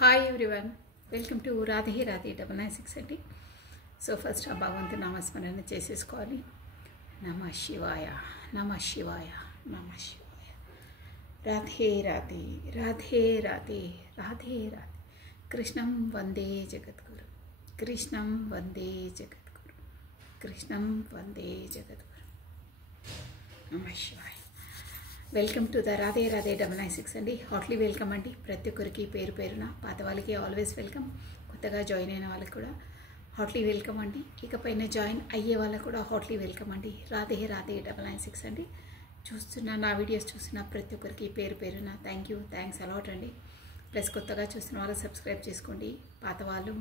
Hi everyone, welcome to Radhe Radhe 996 అండి. So first ఆ భగవంతుని నామస్మరణ చేసేసుకోవాలి. నమ శివాయ, నమ శివాయ, నమ శివాయ. రాధే రాధే, రాధే రాధే, రాధే రాధే. కృష్ణం వందే జగద్గురు, కృష్ణం వందే జగద్గురు, కృష్ణం వందే జగద్గురు. నమ శివాయ. Welcome to the Radhe Radhe 996 అండి. హాట్లీ వెల్కమ్ అండి. ప్రతి ఒక్కరికి పేరు పేరున, పాత వాళ్ళకి ఆల్వేస్ వెల్కమ్, కొత్తగా జాయిన్ అయిన వాళ్ళకి కూడా హాట్లీ వెల్కమ్ అండి. ఇకపైన జాయిన్ అయ్యే వాళ్ళకు కూడా హాట్లీ వెల్కమ్ అండి. రాధే రాధే 996 అండి. చూస్తున్న నా వీడియోస్ చూస్తున్న ప్రతి ఒక్కరికి పేరు పేరున థ్యాంక్స్ అలాట్ అండి. ప్లస్ కొత్తగా చూస్తున్న వాళ్ళు సబ్స్క్రైబ్ చేసుకోండి, పాత వాళ్ళు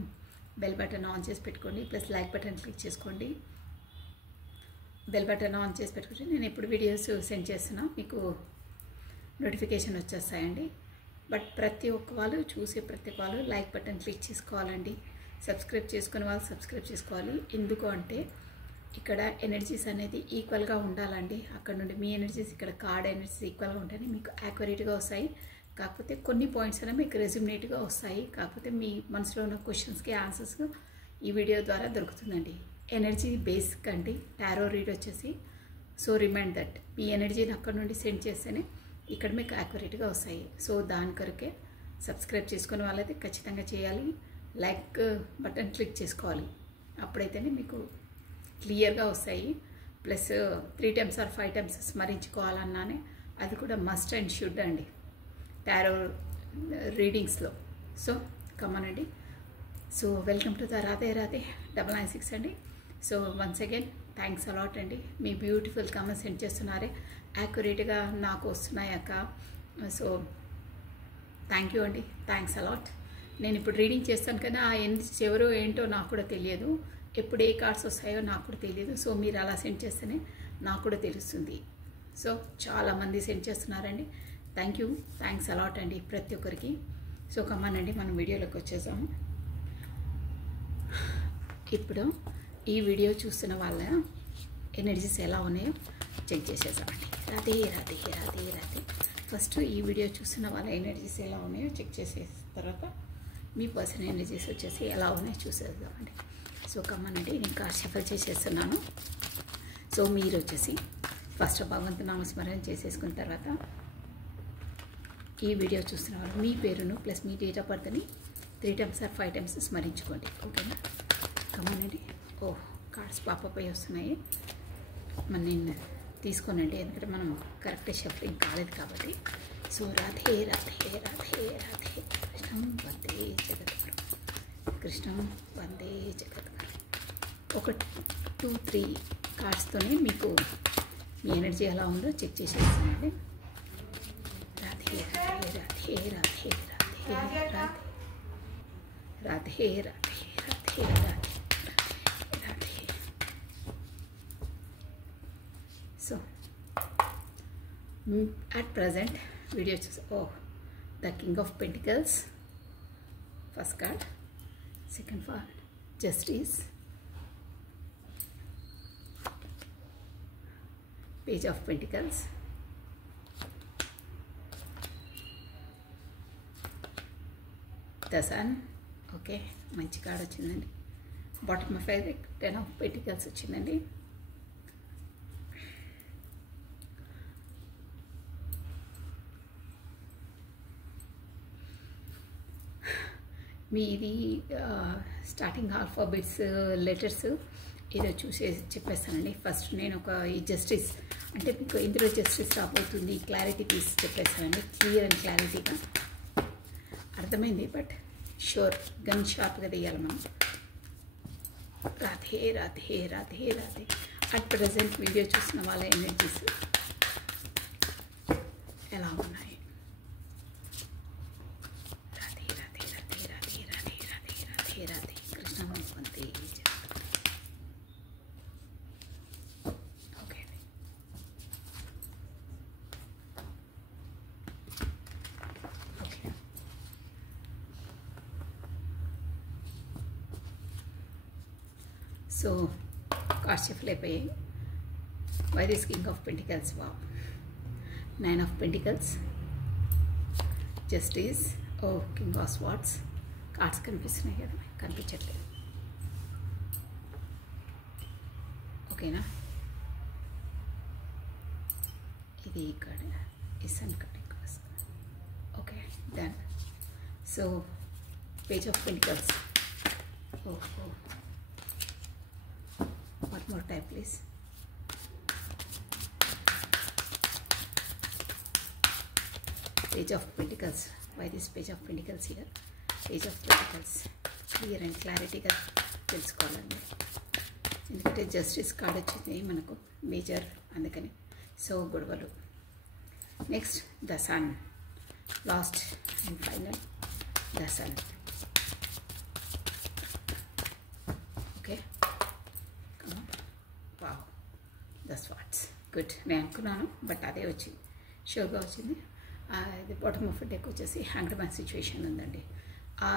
బెల్ బటన్ ఆన్ చేసి పెట్టుకోండి, ప్లస్ లైక్ బటన్ క్లిక్ చేసుకోండి. బెల్ బటన్ ఆన్ చేసి పెట్టుకుంటే నేను ఎప్పుడు వీడియోస్ సెండ్ చేస్తున్నా మీకు నోటిఫికేషన్ వచ్చేస్తాయండి. బట్ ప్రతి ఒక్క వాళ్ళు చూసే ప్రతి ఒక్క వాళ్ళు లైక్ బటన్ క్లిక్ చేసుకోవాలండి. సబ్స్క్రైబ్ చేసుకునే వాళ్ళు సబ్స్క్రైబ్ చేసుకోవాలి. ఎందుకు అంటే ఇక్కడ ఎనర్జీస్ అనేది ఈక్వల్గా ఉండాలండి. అక్కడ నుండి మీ ఎనర్జీస్, ఇక్కడ కార్డ్ ఎనర్జీస్ ఈక్వల్గా ఉంటేనే మీకు యాక్యురేట్గా వస్తాయి. కాకపోతే కొన్ని పాయింట్స్ అనేవి మీకు రెజ్యూమినేట్గా వస్తాయి. కాకపోతే మీ మనసులో ఉన్న క్వశ్చన్స్కి ఆన్సర్స్ ఈ వీడియో ద్వారా దొరుకుతుందండి. ఎనర్జీ బేసిక్ అండి టారో రీడ్ వచ్చేసి. సో రిమైండ్ దట్ మీ ఎనర్జీని అక్కడ నుండి సెండ్ చేస్తేనే ఇక్కడ మీకు యాక్యురేట్గా వస్తాయి. సో దాని కొరకే సబ్స్క్రైబ్ చేసుకునే వాళ్ళైతే ఖచ్చితంగా చేయాలి. లైక్ బటన్ క్లిక్ చేసుకోవాలి, అప్పుడైతేనే మీకు క్లియర్గా వస్తాయి. ప్లస్ 3 times or 5 times స్మరించుకోవాలన్నానే అది కూడా మస్ట్ అండ్ షుడ్ అండి టారో రీడింగ్స్లో. సో కమనండి. So welcome to the Radhe Radhe 996 అండి. So once again thanks a lot అండి. మీ బ్యూటిఫుల్ కామెంట్స్ సెండ్ చేస్తున్నారే, యాక్యురేట్గా నాకు వస్తున్నాయి అక్క. సో థ్యాంక్ యూ అండి, థ్యాంక్స్ అలాట్. నేను ఇప్పుడు రీడింగ్ చేస్తాను కానీ ఆ ఎనర్జీస్ ఎవరో ఏంటో నాకు కూడా తెలియదు, ఎప్పుడు ఏ కార్డ్స్ వస్తాయో నాకు కూడా తెలియదు. సో మీరు అలా సెండ్ చేస్తేనే నాకు కూడా తెలుస్తుంది. సో చాలామంది సెండ్ చేస్తున్నారండి. థ్యాంక్స్ అలాట్ అండి ప్రతి ఒక్కరికి. సో కమ్మానండి, మనం వీడియోలోకి వచ్చేసాము. ఇప్పుడు ఈ వీడియో చూస్తున్న వాళ్ళ ఎనర్జీస్ ఎలా ఉన్నాయో చెక్ చేసేసామండి. రాధే రాధే, రాధే రాధే. ఫస్ట్ ఈ వీడియో చూస్తున్న వాళ్ళ ఎనర్జీస్ ఎలా ఉన్నాయో చెక్ చేసే తర్వాత మీ పర్సనల్ ఎనర్జీస్ వచ్చేసి ఎలా ఉన్నాయో చూసేద్దామండి. సో కమ్మనండి, నేను కార్డ్ షఫల్ చేసేస్తున్నాను. సో మీరు వచ్చేసి ఫస్ట్ భగవంతు నామస్మరణ చేసేసుకున్న తర్వాత ఈ వీడియో చూస్తున్న వాళ్ళు మీ పేరును ప్లస్ మీ డేట్ ఆఫ్ బర్త్ని 3 times or 5 times స్మరించుకోండి. ఓకేనా? కమ్మనండి. కార్డ్స్ పాపపై వస్తున్నాయి. మరి నేను తీసుకోనండి, ఎందుకంటే మనం కరెక్ట్ షఫలింగ్ కాలేదు కాబట్టి. సో రాధే రాధే, రాధే రాధే. కృష్ణం వందే జగద్గురు, కృష్ణం వందే జగద్గురు. ఒక 2-3 కార్డ్స్తోనే మీకు మీ ఎనర్జీ ఎలా ఉందో చెక్ చేసేస్తానండి. Radhe Radhe, Radhe Radhe, Radhe Radhe, Radhe Radhe, Radhe Radhe. So at present video the King of Pentacles, first card, second card Justice, Page of Pentacles, the Sun. Okay, మంచి కార్డ్ వచ్చిందండి. బాటమ్ ఆఫ్ 10 of Pentacles వచ్చిందండి. మీది స్టార్టింగ్ ఆల్ఫాబెట్స్ లెటర్స్ ఏదో చూసే చెప్పేస్తానండి. ఫస్ట్ నేను ఈ జస్టిస్ అంటే మీకు ఇందులో జస్టిస్ రాబోతుంది క్లారిటీ తీసి చెప్పేస్తానండి. క్లియర్ అండ్ క్లారిటీగా అర్థమైంది, బట్ షూర్ గన్ షార్ప్గా తీయాలి మనం. Radhe Radhe, Radhe Radhe. At present video చూసిన వాళ్ళ ఎనర్జీస్ ఎలా ఉన్నాయి? రాధే రాధే, రాధే రాధే, రాధే రాధే, రాధే రాధే. కృష్ణం వందే జగద్గురు. ఓకే అండి. ఓకే, సో కార్డ్ షఫల్ అయిపోయాయి. Why this king of pentacles? Wow 9 of Pentacles, Justice, oh king of swords cards కనిపిస్తున్నాయి కదా, కనిపించట్లేదు. ఓకేనా, ఇది ఇక్కడ ఈ సన్ కార్డ్ ఇక్కడ వస్తుంది. Okay done. So page of pentacles. ఓహో, one more time please. Page of Pentacles. Why this Page of Pentacles here? Page of Pentacles. Clear and clarity గా తెలుసుకోవాలండి. ఎందుకంటే జస్టిస్ కార్డ్ వచ్చింది మనకు మేజర్, అందుకని. సో గొడవలు. Next the sun. Last and final the sun. Okay, wow, the swords. Good. నేను అనుకున్నాను but అదే వచ్చింది, షూర్గా వచ్చింది. ఇది బాటమ్ ఆఫ్ డెక్ వచ్చేసి హ్యాంగ్డ్ మ్యాన్ సిచ్యువేషన్ ఉందండి.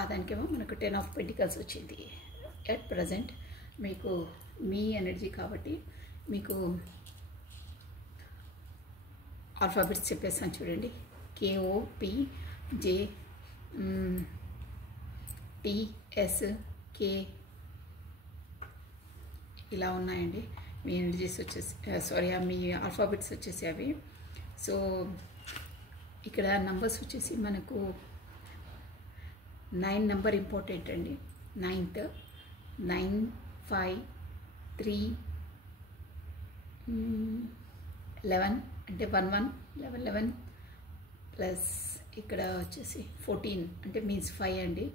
దానికేమో మనకు 10 ఆఫ్ పెంటికల్స్ వచ్చింది. ఎట్ ప్రజెంట్ మీకు మీ ఎనర్జీ కాబట్టి మీకు ఆల్ఫాబెట్స్ చెప్పేస్తాను చూడండి. KOPJ TSK ఇలా ఉన్నాయండి మీ ఎనర్జీస్ వచ్చేసి. సారీ, మీ ఆల్ఫాబెట్స్ వచ్చేసి అవి. సో ఇక్కడ నంబర్స్ వచ్చేసి మనకు 9 నెంబర్ ఇంపార్టెంట్ అండి. 9th 9 5 3 11 అంటే 11 11 11 ప్లస్ ఇక్కడ వచ్చేసి 14 అంటే మీన్స్ 5 అండి.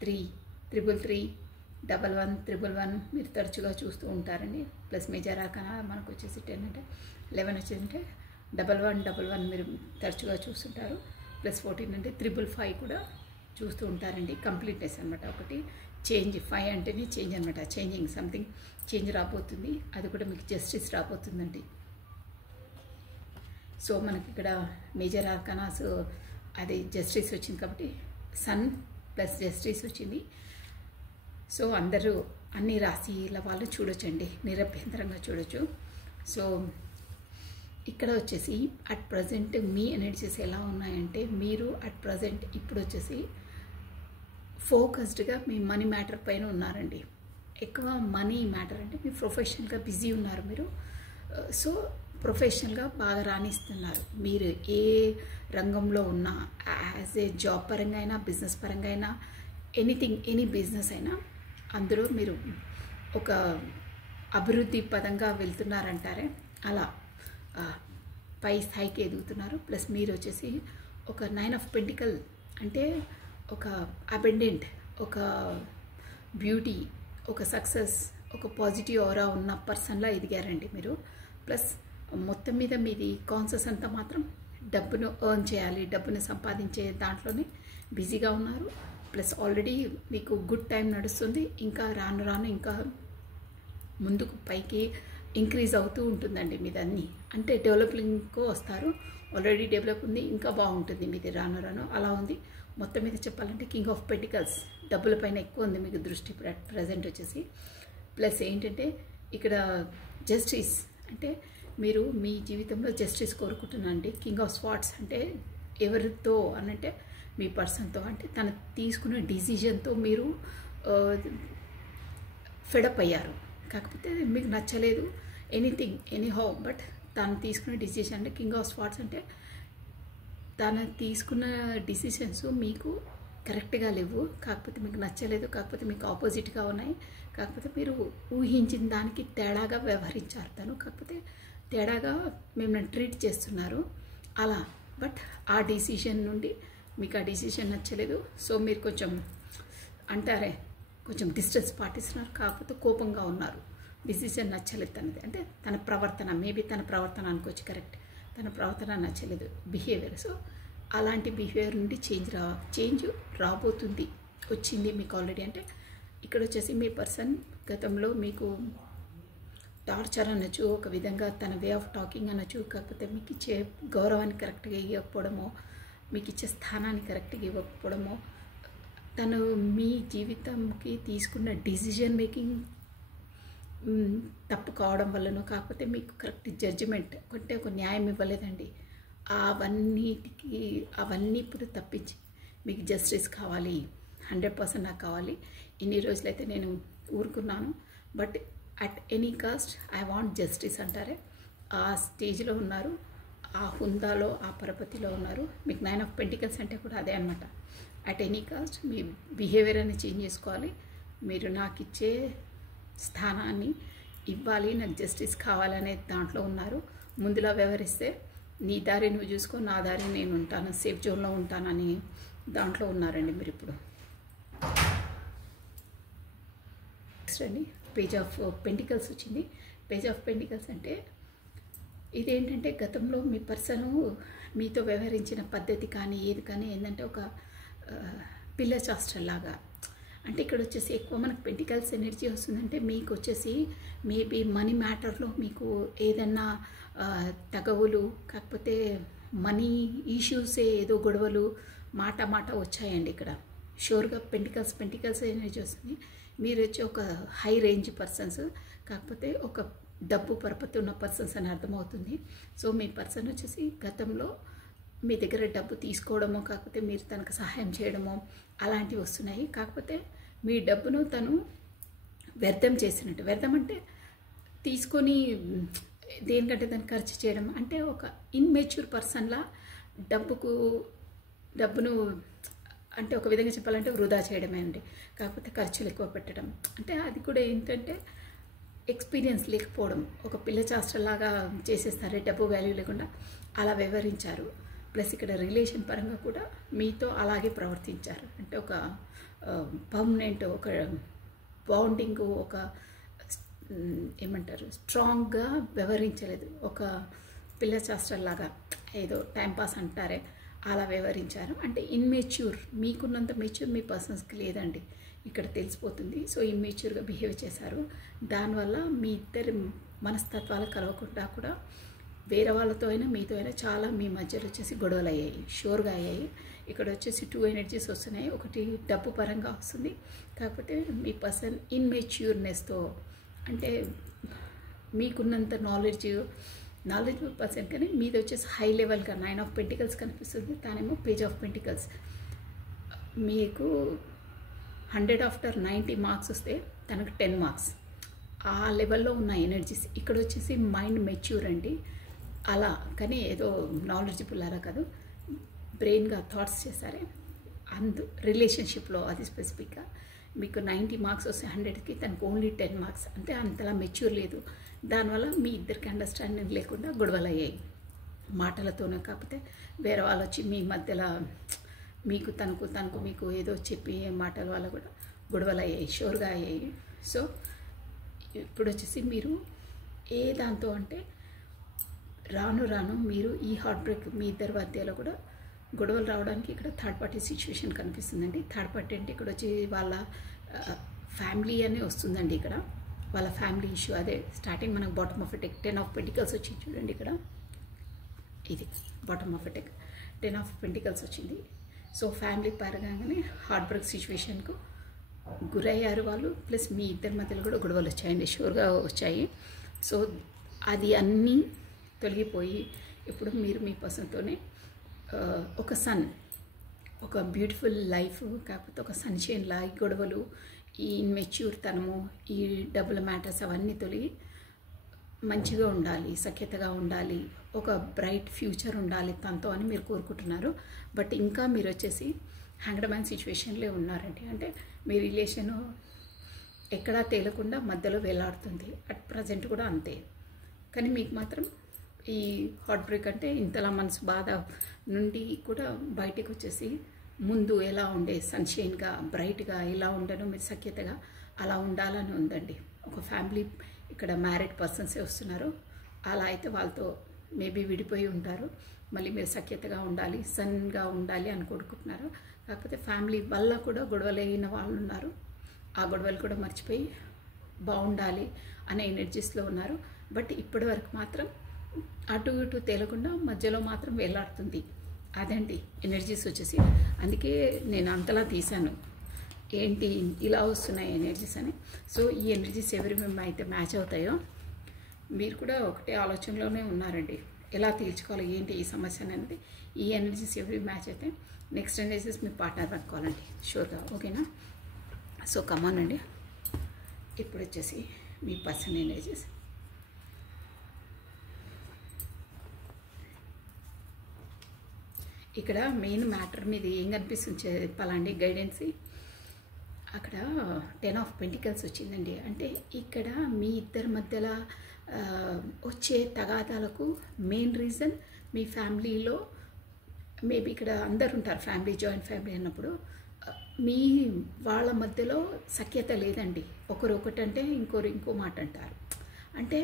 3 333 11 11 మీరు తరచుగా చూస్తూ ఉంటారండి. ప్లస్ మేజర్ ఆర్కానా మనకు వచ్చేసి 10 అంటే 11 వచ్చేసి 11 11 మీరు తరచుగా చూస్తుంటారు. ప్లస్ 14 అంటే 555 కూడా చూస్తూ ఉంటారండి. కంప్లీట్నెస్ అనమాట. ఒకటి చేంజ్, 5 అంటేనే చేంజ్ అనమాట. చేంజింగ్, సంథింగ్ చేంజ్ రాబోతుంది. అది కూడా మీకు జస్టిస్ రాబోతుందండి. సో మనకి ఇక్కడ మేజర్ ఆర్కానాస్ అది జస్టిస్ వచ్చింది కాబట్టి సన్ ప్లస్ జస్టిస్ వచ్చింది. సో అందరూ అన్ని రాశిల వాళ్ళు చూడొచ్చండి, నిరభ్యంతరంగా చూడొచ్చు. సో ఇక్కడ వచ్చేసి అట్ ప్రజెంట్ మీ ఎనర్జీస్ ఎలా ఉన్నాయంటే, మీరు అట్ ప్రజెంట్ ఇప్పుడు వచ్చేసి ఫోకస్డ్గా మీ మనీ మ్యాటర్ పైన ఉన్నారండి. ఎక్కువ మనీ మ్యాటర్ అంటే మీ ప్రొఫెషనల్గా బిజీ ఉన్నారు మీరు. సో ప్రొఫెషనల్గా బాగా రాణిస్తున్నారు. మీరు ఏ రంగంలో ఉన్నా, యాజ్ ఏ జాబ్ పరంగా అయినా, బిజినెస్ పరంగా అయినా, ఎనీథింగ్, ఎనీ బిజినెస్ అయినా, అందులో మీరు ఒక అభివృద్ధి పదంగా వెళ్తున్నారంటారే అలా పై స్థాయికి ఎదుగుతున్నారు. ప్లస్ మీరు వచ్చేసి ఒక 9 ఆఫ్ పెంటికల్ అంటే ఒక అబెండెంట్, ఒక బ్యూటీ, ఒక సక్సెస్, ఒక పాజిటివ్ ఆరా ఉన్న పర్సన్లా ఎదిగారండి మీరు. ప్లస్ మొత్తం మీద మీది కాన్షియస్ అంతా మాత్రం డబ్బును ఎర్న్ చేయాలి, డబ్బును సంపాదించే దాంట్లోనే బిజీగా ఉన్నారు. ప్లస్ ఆల్రెడీ మీకు గుడ్ టైం నడుస్తుంది. ఇంకా రాను రాను ఇంకా ముందుకు పైకి ఇంక్రీజ్ అవుతూ ఉంటుందండి మీదన్నీ. అంటే డెవలపింగ్కు వస్తారు. ఆల్రెడీ డెవలప్ ఉంది, ఇంకా బాగుంటుంది మీది రాను రాను, అలా ఉంది. మొత్తం మీద చెప్పాలంటే కింగ్ ఆఫ్ పెంటికల్స్, డబ్బుల పైన ఎక్కువ ఉంది మీకు దృష్టి ప్రజెంట్ వచ్చేసి. ప్లస్ ఏంటంటే ఇక్కడ జస్టిస్ అంటే మీరు మీ జీవితంలో జస్టిస్ కోరుకుంటున్నాండి. కింగ్ ఆఫ్ స్వార్డ్స్ అంటే ఎవరితో అనంటే మీ పర్సన్తో, అంటే తను తీసుకున్న డిసిజన్తో మీరు ఫెడప్ అయ్యారు. కాకపోతే మీకు నచ్చలేదు, ఎనీథింగ్ ఎనీహౌ, బట్ తను తీసుకున్న డిసిషన్ అంటే కింగ్ ఆఫ్ స్వార్డ్స్ అంటే తను తీసుకున్న డిసిషన్స్ మీకు కరెక్ట్గా లేవు, కాకపోతే మీకు నచ్చలేదు, కాకపోతే మీకు ఆపోజిట్గా ఉన్నాయి, కాకపోతే మీరు ఊహించిన దానికి తేడాగా వ్యవహరించారు తను, కాకపోతే తేడాగా మిమ్మల్ని ట్రీట్ చేస్తున్నారు అలా. బట్ ఆ డిసిషన్ నుండి మీకు ఆ డిసిషన్ నచ్చలేదు. సో మీరు కొంచెం అంటారే కొంచెం డిస్టెన్స్ పాటిస్తున్నారు, కాకపోతే కోపంగా ఉన్నారు. డిసిషన్ నచ్చలేదు తనది, అంటే తన ప్రవర్తన, మేబీ తన ప్రవర్తన అనుకోవచ్చు, కరెక్ట్, తన ప్రవర్తన నచ్చలేదు, బిహేవియర్. సో అలాంటి బిహేవియర్ నుండి చేంజ్ రాబోతుంది, వచ్చింది మీకు ఆల్రెడీ. అంటే ఇక్కడ వచ్చేసి మీ పర్సన్ గతంలో మీకు టార్చర్ అనొచ్చు, ఒక విధంగా తన వే ఆఫ్ టాకింగ్ అనొచ్చు, కాకపోతే మీకు ఇచ్చే గౌరవాన్ని కరెక్ట్గా ఇవ్వకపోవడమో, మీకు ఇచ్చే స్థానాన్ని కరెక్ట్గా ఇవ్వకపోవడమో, తను మీ జీవితంకి తీసుకున్న డిసిజన్ మేకింగ్ తప్పు కావడం వల్లనో, కాకపోతే మీకు కరెక్ట్ జడ్జిమెంట్ అంటే ఒక న్యాయం ఇవ్వలేదండి. అవన్నీ ఇప్పుడు తప్పించి మీకు జస్టిస్ కావాలి, 100% నాకు కావాలి. ఇన్ని రోజులైతే నేను ఊరుకున్నాను, but at any cost I want justice అంటారే, ఆ స్టేజ్లో ఉన్నారు, ఆ హుందాలో, ఆ పరపతిలో ఉన్నారు. మీకు 9 ఆఫ్ పెంటికల్స్ అంటే కూడా అదే అనమాట. At any cost me behaviour అని చేంజ్ చేసుకోవాలి. మీరు నాకు ఇచ్చే స్థానాన్ని ఇవ్వాలి, నాకు జస్టిస్ కావాలనే దాంట్లో ఉన్నారు. ముందులా వ్యవహరిస్తే నీ దారి నువ్వు చూసుకో, నా దారి నేను ఉంటాను, సేఫ్ జోన్లో ఉంటానని దాంట్లో ఉన్నారండి మీరు ఇప్పుడు. నెక్స్ట్ అండి పేజ్ ఆఫ్ పెంటికల్స్ వచ్చింది. పేజ్ ఆఫ్ పెంటికల్స్ అంటే ఇదేంటంటే గతంలో మీ పర్సను మీతో వ్యవహరించిన పద్ధతి కానీ ఏది కానీ ఏంటంటే ఒక పిల్ల చాస్టర్లాగా. అంటే ఇక్కడ వచ్చేసి ఎక్కువ మనకు పెంటికల్స్ ఎనర్జీ వస్తుందంటే మీకు వచ్చేసి మేబీ మనీ మ్యాటర్లో మీకు ఏదన్నా తగవులు, కాకపోతే మనీ ఇష్యూసే, ఏదో గొడవలు మాట వచ్చాయండి ఇక్కడ. షూర్గా పెంటికల్స్ ఎనర్జీ వస్తుంది. మీరు వచ్చి ఒక హై రేంజ్ పర్సన్స్, కాకపోతే ఒక డబ్బు పరపతి ఉన్న పర్సన్స్ అని అర్థమవుతుంది. సో మీ పర్సన్ వచ్చేసి గతంలో మీ దగ్గర డబ్బు తీసుకోవడమో, కాకపోతే మీరు తనకు సహాయం చేయడమో అలాంటివి వస్తున్నాయి. కాకపోతే మీ డబ్బును తను వ్యర్థం చేసినట్టు, వ్యర్థం అంటే తీసుకొని దేనికంటే దాన్ని ఖర్చు చేయడం, అంటే ఒక ఇన్మెచ్యూర్ పర్సన్లా డబ్బును అంటే ఒక విధంగా చెప్పాలంటే వృధా చేయడమే అండి. కాకపోతే ఖర్చులు ఎక్కువ పెట్టడం, అంటే అది కూడా ఏంటంటే ఎక్స్పీరియన్స్ లేకపోవడం, ఒక పిల్ల చాస్టర్లాగా చేసేస్తారు, డబ్బు వాల్యూ లేకుండా అలా వ్యవహరించారు. ప్లస్ ఇక్కడ రిలేషన్ పరంగా కూడా మీతో అలాగే ప్రవర్తించారు. అంటే ఒక పర్మనెంట్ ఒక బాండింగ్, ఒక ఏమంటారు స్ట్రాంగ్గా వ్యవహరించలేదు. ఒక పిల్ల చాస్టర్లాగా ఏదో టైంపాస్ అంటారే అలా వ్యవహరించారు. అంటే ఇన్మెచ్యూర్, మీకున్నంత మెచ్యూర్ మీ పర్సన్స్కి లేదండి, ఇక్కడ తెలిసిపోతుంది. సో ఇమ్మెచ్యూర్గా బిహేవ్ చేశారు. దానివల్ల మీ ఇద్దరి మనస్తత్వాలు కలవకుండా కూడా వేరే వాళ్ళతో అయినా మీతో అయినా చాలా మీ మధ్యలో వచ్చేసి గొడవలు అయ్యాయి, షూర్గా అయ్యాయి. ఇక్కడ వచ్చేసి 2 ఎనర్జీస్ వస్తున్నాయి. ఒకటి డబ్బు పరంగా వస్తుంది, కాకపోతే మీ పర్సన్ ఇన్మెచ్యూర్నెస్తో, అంటే మీకున్నంత నాలెడ్జ్ పర్సన్ కానీ మీది వచ్చేసి హై లెవెల్గా 9 ఆఫ్ పెంటికల్స్ కనిపిస్తుంది, తానేమో పేజ్ ఆఫ్ పెంటికల్స్. మీకు 100 ఆఫ్టర్ 90 మార్క్స్ వస్తే తనకు 10 మార్క్స్, ఆ లెవెల్లో ఉన్న ఎనర్జీస్. ఇక్కడ వచ్చేసి మైండ్ మెచ్యూర్ అండి, అలా కానీ ఏదో నాలెడ్జబుల్ అలా కాదు, బ్రెయిన్గా థాట్స్ చేశారే రిలేషన్షిప్లో. అది స్పెసిఫిక్గా మీకు 90 మార్క్స్ వస్తే 100కి తనకు ఓన్లీ 10 మార్క్స్, అంటే అంతలా మెచ్యూర్ లేదు. దానివల్ల మీ ఇద్దరికి అండర్స్టాండింగ్ లేకుండా గొడవలు అయ్యాయి మాటలతోనే. కాకపోతే వేరే వాళ్ళు వచ్చి మీ మధ్యలో మీకు తనకు మీకు ఏదో చెప్పి మాటల వల్ల కూడా గొడవలు అయ్యాయి, షూర్గా అయ్యాయి. సో ఇప్పుడు వచ్చేసి మీరు ఏ దాంతో అంటే రాను మీరు ఈ హార్ట్ బ్రేక్ మీ ఇద్దరి మధ్యలో కూడా గొడవలు రావడానికి ఇక్కడ థర్డ్ పార్టీ సిచ్యువేషన్ కనిపిస్తుందండి. థర్డ్ పార్టీ అంటే ఇక్కడ వచ్చి వాళ్ళ ఫ్యామిలీ అనే వస్తుందండి. ఇక్కడ వాళ్ళ ఫ్యామిలీ ఇష్యూ, అదే స్టార్టింగ్ మనకు bottom of a tech 10 of pentacles వచ్చింది చూడండి. ఇక్కడ ఇది bottom of a tech 10 of pentacles వచ్చింది. సో ఫ్యామిలీ పరంగానే హార్ట్ బ్రేక్ సిచ్యువేషన్కు గురయ్యారు వాళ్ళు. ప్లస్ మీ ఇద్దరి మధ్యలో కూడా గొడవలు వచ్చాయండి, షూర్గా వచ్చాయి. సో అది అన్నీ తొలగిపోయి ఇప్పుడు మీరు మీ పర్సన్తోనే ఒక బ్యూటిఫుల్ లైఫ్, కాకపోతే ఒక సన్షైన్ లా, ఈ గొడవలు, ఈ ఇన్మెచ్యూర్ తనము, ఈ డబ్బుల మ్యాటర్స్ అవన్నీ తొలగి మంచిగా ఉండాలి, సఖ్యతగా ఉండాలి, ఒక బ్రైట్ ఫ్యూచర్ ఉండాలి తనతో అని మీరు కోరుకుంటున్నారు. బట్ ఇంకా మీరు వచ్చేసి హ్యాంగ్డ్ మ్యాన్ సిచ్యువేషన్లో ఉన్నారండి. అంటే మీ రిలేషను ఎక్కడా తేలకుండా మధ్యలో వేలాడుతుంది. అట్ ప్రజెంట్ కూడా అంతే. కానీ మీకు మాత్రం ఈ హార్ట్ బ్రేక్ అంటే ఇంతలా మనసు బాధ నుండి కూడా బయటకు వచ్చేసి ముందు ఎలా ఉండే సన్షైన్గా బ్రైట్గా ఎలా ఉండనో మీరు సఖ్యతగా అలా ఉండాలని ఉందండి. ఒక ఫ్యామిలీ ఇక్కడ మ్యారీడ్ పర్సన్సే వస్తున్నారు. అలా అయితే వాళ్ళతో మేబీ విడిపోయి ఉంటారు, మళ్ళీ మీరు సఖ్యతగా ఉండాలి, సన్గా ఉండాలి అని కోరుకుంటున్నారు. కాకపోతే ఫ్యామిలీ వల్ల కూడా గొడవలు అయిన వాళ్ళు ఉన్నారు. ఆ గొడవలు కూడా మర్చిపోయి బాగుండాలి అనే ఎనర్జీస్లో ఉన్నారు. బట్ ఇప్పటి వరకు మాత్రం అటు ఇటు తేలకుండా మధ్యలో మాత్రం వేలాడుతుంది. అదండి ఎనర్జీస్ వచ్చేసి. అందుకే నేను అంతలా తీశాను, ఏంటి ఇలా వస్తున్నాయి ఎనర్జీస్ అని. సో ఈ ఎనర్జీస్ ఎవరి మేము అయితే మ్యాచ్ అవుతాయో మీరు కూడా ఒకటే ఆలోచనలోనే ఉన్నారండి, ఎలా తీర్చుకోవాలి ఏంటి ఈ సమస్య అనేది. ఈ ఎనర్జీస్ ఎవరి మ్యాచ్ అయితే నెక్స్ట్ ఎనర్జీస్ మీ పార్ట్నర్ పట్టుకోవాలండి షూర్గా, ఓకేనా? సో కమాన్ అండి. ఇప్పుడు వచ్చేసి మీ పర్సన్ ఎనర్జీస్. ఇక్కడ మెయిన్ మ్యాటర్ మీద ఏం కనిపిస్తుంది చెప్పాలండి, గైడెన్స్. అక్కడ 10 ఆఫ్ పెంటికల్స్ వచ్చిందండి. అంటే ఇక్కడ మీ ఇద్దరి మధ్యలో వచ్చే తగాదాలకు మెయిన్ రీజన్ మీ ఫ్యామిలీలో మేబీ ఇక్కడ అందరు ఉంటారు, ఫ్యామిలీ జాయింట్ ఫ్యామిలీ అన్నప్పుడు మీ వాళ్ళ మధ్యలో సఖ్యత లేదండి. ఒకరు ఒకటంటే ఇంకోరు ఇంకో మాట అంటారు. అంటే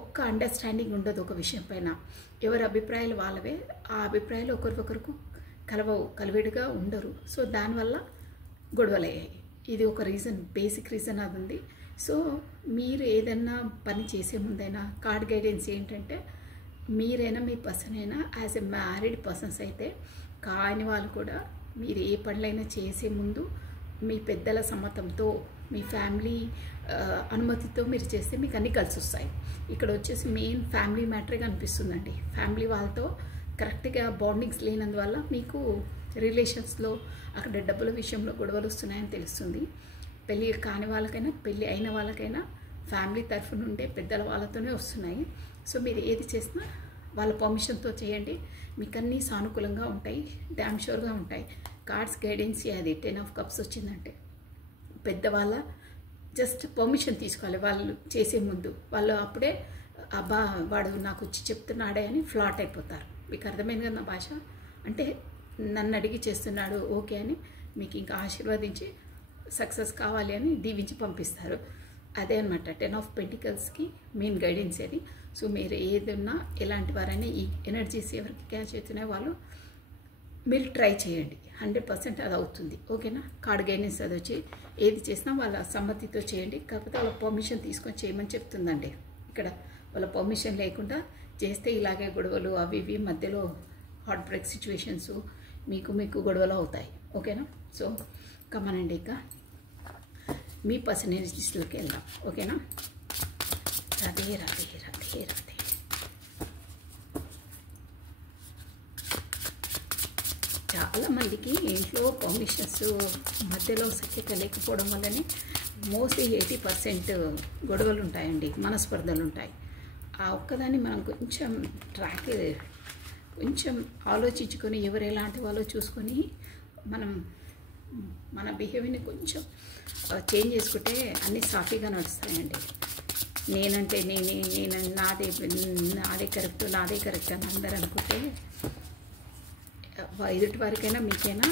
ఒక్క అండర్స్టాండింగ్ ఉండదు ఒక విషయం పైన. ఎవరి అభిప్రాయాలు వాళ్ళవే, ఆ అభిప్రాయాలు ఒకరికొకరికి కలివిడిగా ఉండరు. సో దానివల్ల గొడవలయ్యాయి. ఇది ఒక రీజన్, బేసిక్ రీజన్ అది ఉంది. సో మీరు ఏదన్నా పని చేసే ముందైనా కార్డ్ గైడెన్స్ ఏంటంటే, మీరైనా మీ పర్సన్ అయినా యాజ్ ఎ మ్యారీడ్ పర్సన్స్ అయితే కాని వాళ్ళు కూడా మీరు ఏ పనులైనా చేసే ముందు మీ పెద్దల సమ్మతంతో, మీ ఫ్యామిలీ అనుమతితో మీరు చేస్తే మీకు అన్నీ కలిసి వస్తాయి. ఇక్కడ వచ్చేసి మెయిన్ ఫ్యామిలీ మ్యాటరే కనిపిస్తుందండి. ఫ్యామిలీ వాళ్ళతో కరెక్ట్గా బాండింగ్స్ లేనందువల్ల మీకు రిలేషన్స్లో అక్కడ డబ్బుల విషయంలో గొడవలు వస్తున్నాయని తెలుస్తుంది. పెళ్ళి కాని వాళ్ళకైనా పెళ్ళి అయిన వాళ్ళకైనా ఫ్యామిలీ తరఫు నుండే పెద్దల వాళ్ళతోనే వస్తున్నాయి. సో మీరు ఏది చేసినా వాళ్ళ పర్మిషన్తో చేయండి, మీకు అన్నీ సానుకూలంగా ఉంటాయి, డ్యామ్ షూర్గా ఉంటాయి. కార్డ్స్ గైడెన్స్ అది 10 ఆఫ్ కప్స్ వచ్చిందంటే పెద్దవాళ్ళ జస్ట్ పర్మిషన్ తీసుకోవాలి వాళ్ళు చేసే ముందు. వాళ్ళు అప్పుడే అబ్బా వాడు నాకు వచ్చి చెప్తున్నాడే అని ఫ్లాట్ అయిపోతారు. మీకు అర్థమైంది కదా నా భాష? అంటే నన్ను అడిగి చేస్తున్నాడు ఓకే అని మీకు ఇంకా ఆశీర్వదించి సక్సెస్ కావాలి అని దీవించి పంపిస్తారు. అదే అనమాట 10 ఆఫ్ పెంటికల్స్కి మెయిన్ గైడెన్స్ అది. సో మీరు ఏదన్నా ఎలాంటి వారైనా ఈ ఎనర్జీస్ ఎవరికి క్యాచ్ అవుతున్నాయో వాళ్ళు మీరు ట్రై చేయండి, 100% అది అవుతుంది, ఓకేనా? కార్డ్ గైడెన్స్ అది వచ్చి ఏది చేసినా వాళ్ళ సమ్మతితో చేయండి. కాకపోతే వాళ్ళ పర్మిషన్ తీసుకొని చేయమని చెప్తుందండి. ఇక్కడ వాళ్ళ పర్మిషన్ లేకుండా చేస్తే ఇలాగే గొడవలు అవి ఇవి మధ్యలో హార్ట్ బ్రేక్ సిచ్యువేషన్స్ మీకు గొడవలు అవుతాయి, ఓకేనా? సో కమనండి, ఇక మీ పర్సనాలిటీస్లోకి వెళ్దాం, ఓకేనా? రాధే రాధే రాధే రాధే. చాలామందికి ఇంట్లో పర్మిషన్స్ మధ్యలో సఖ్యత లేకపోవడం వల్లనే మోస్ట్లీ 80% గొడవలు ఉంటాయండి, మనస్పర్ధలు ఉంటాయి. ఆ ఒక్కదాన్ని మనం కొంచెం ఆలోచించుకొని ఎవరు ఎలాంటి వాళ్ళో చూసుకొని మనం మన బిహేవియర్ని కొంచెం చేంజ్ చేసుకుంటే అన్నీ సాఫీగా నడుస్తాయండి. నేనంటే నేను నాదే కరెక్ట్ అని అందరూ అనుకుంటే ఎదుటి వారికైనా మీకైనా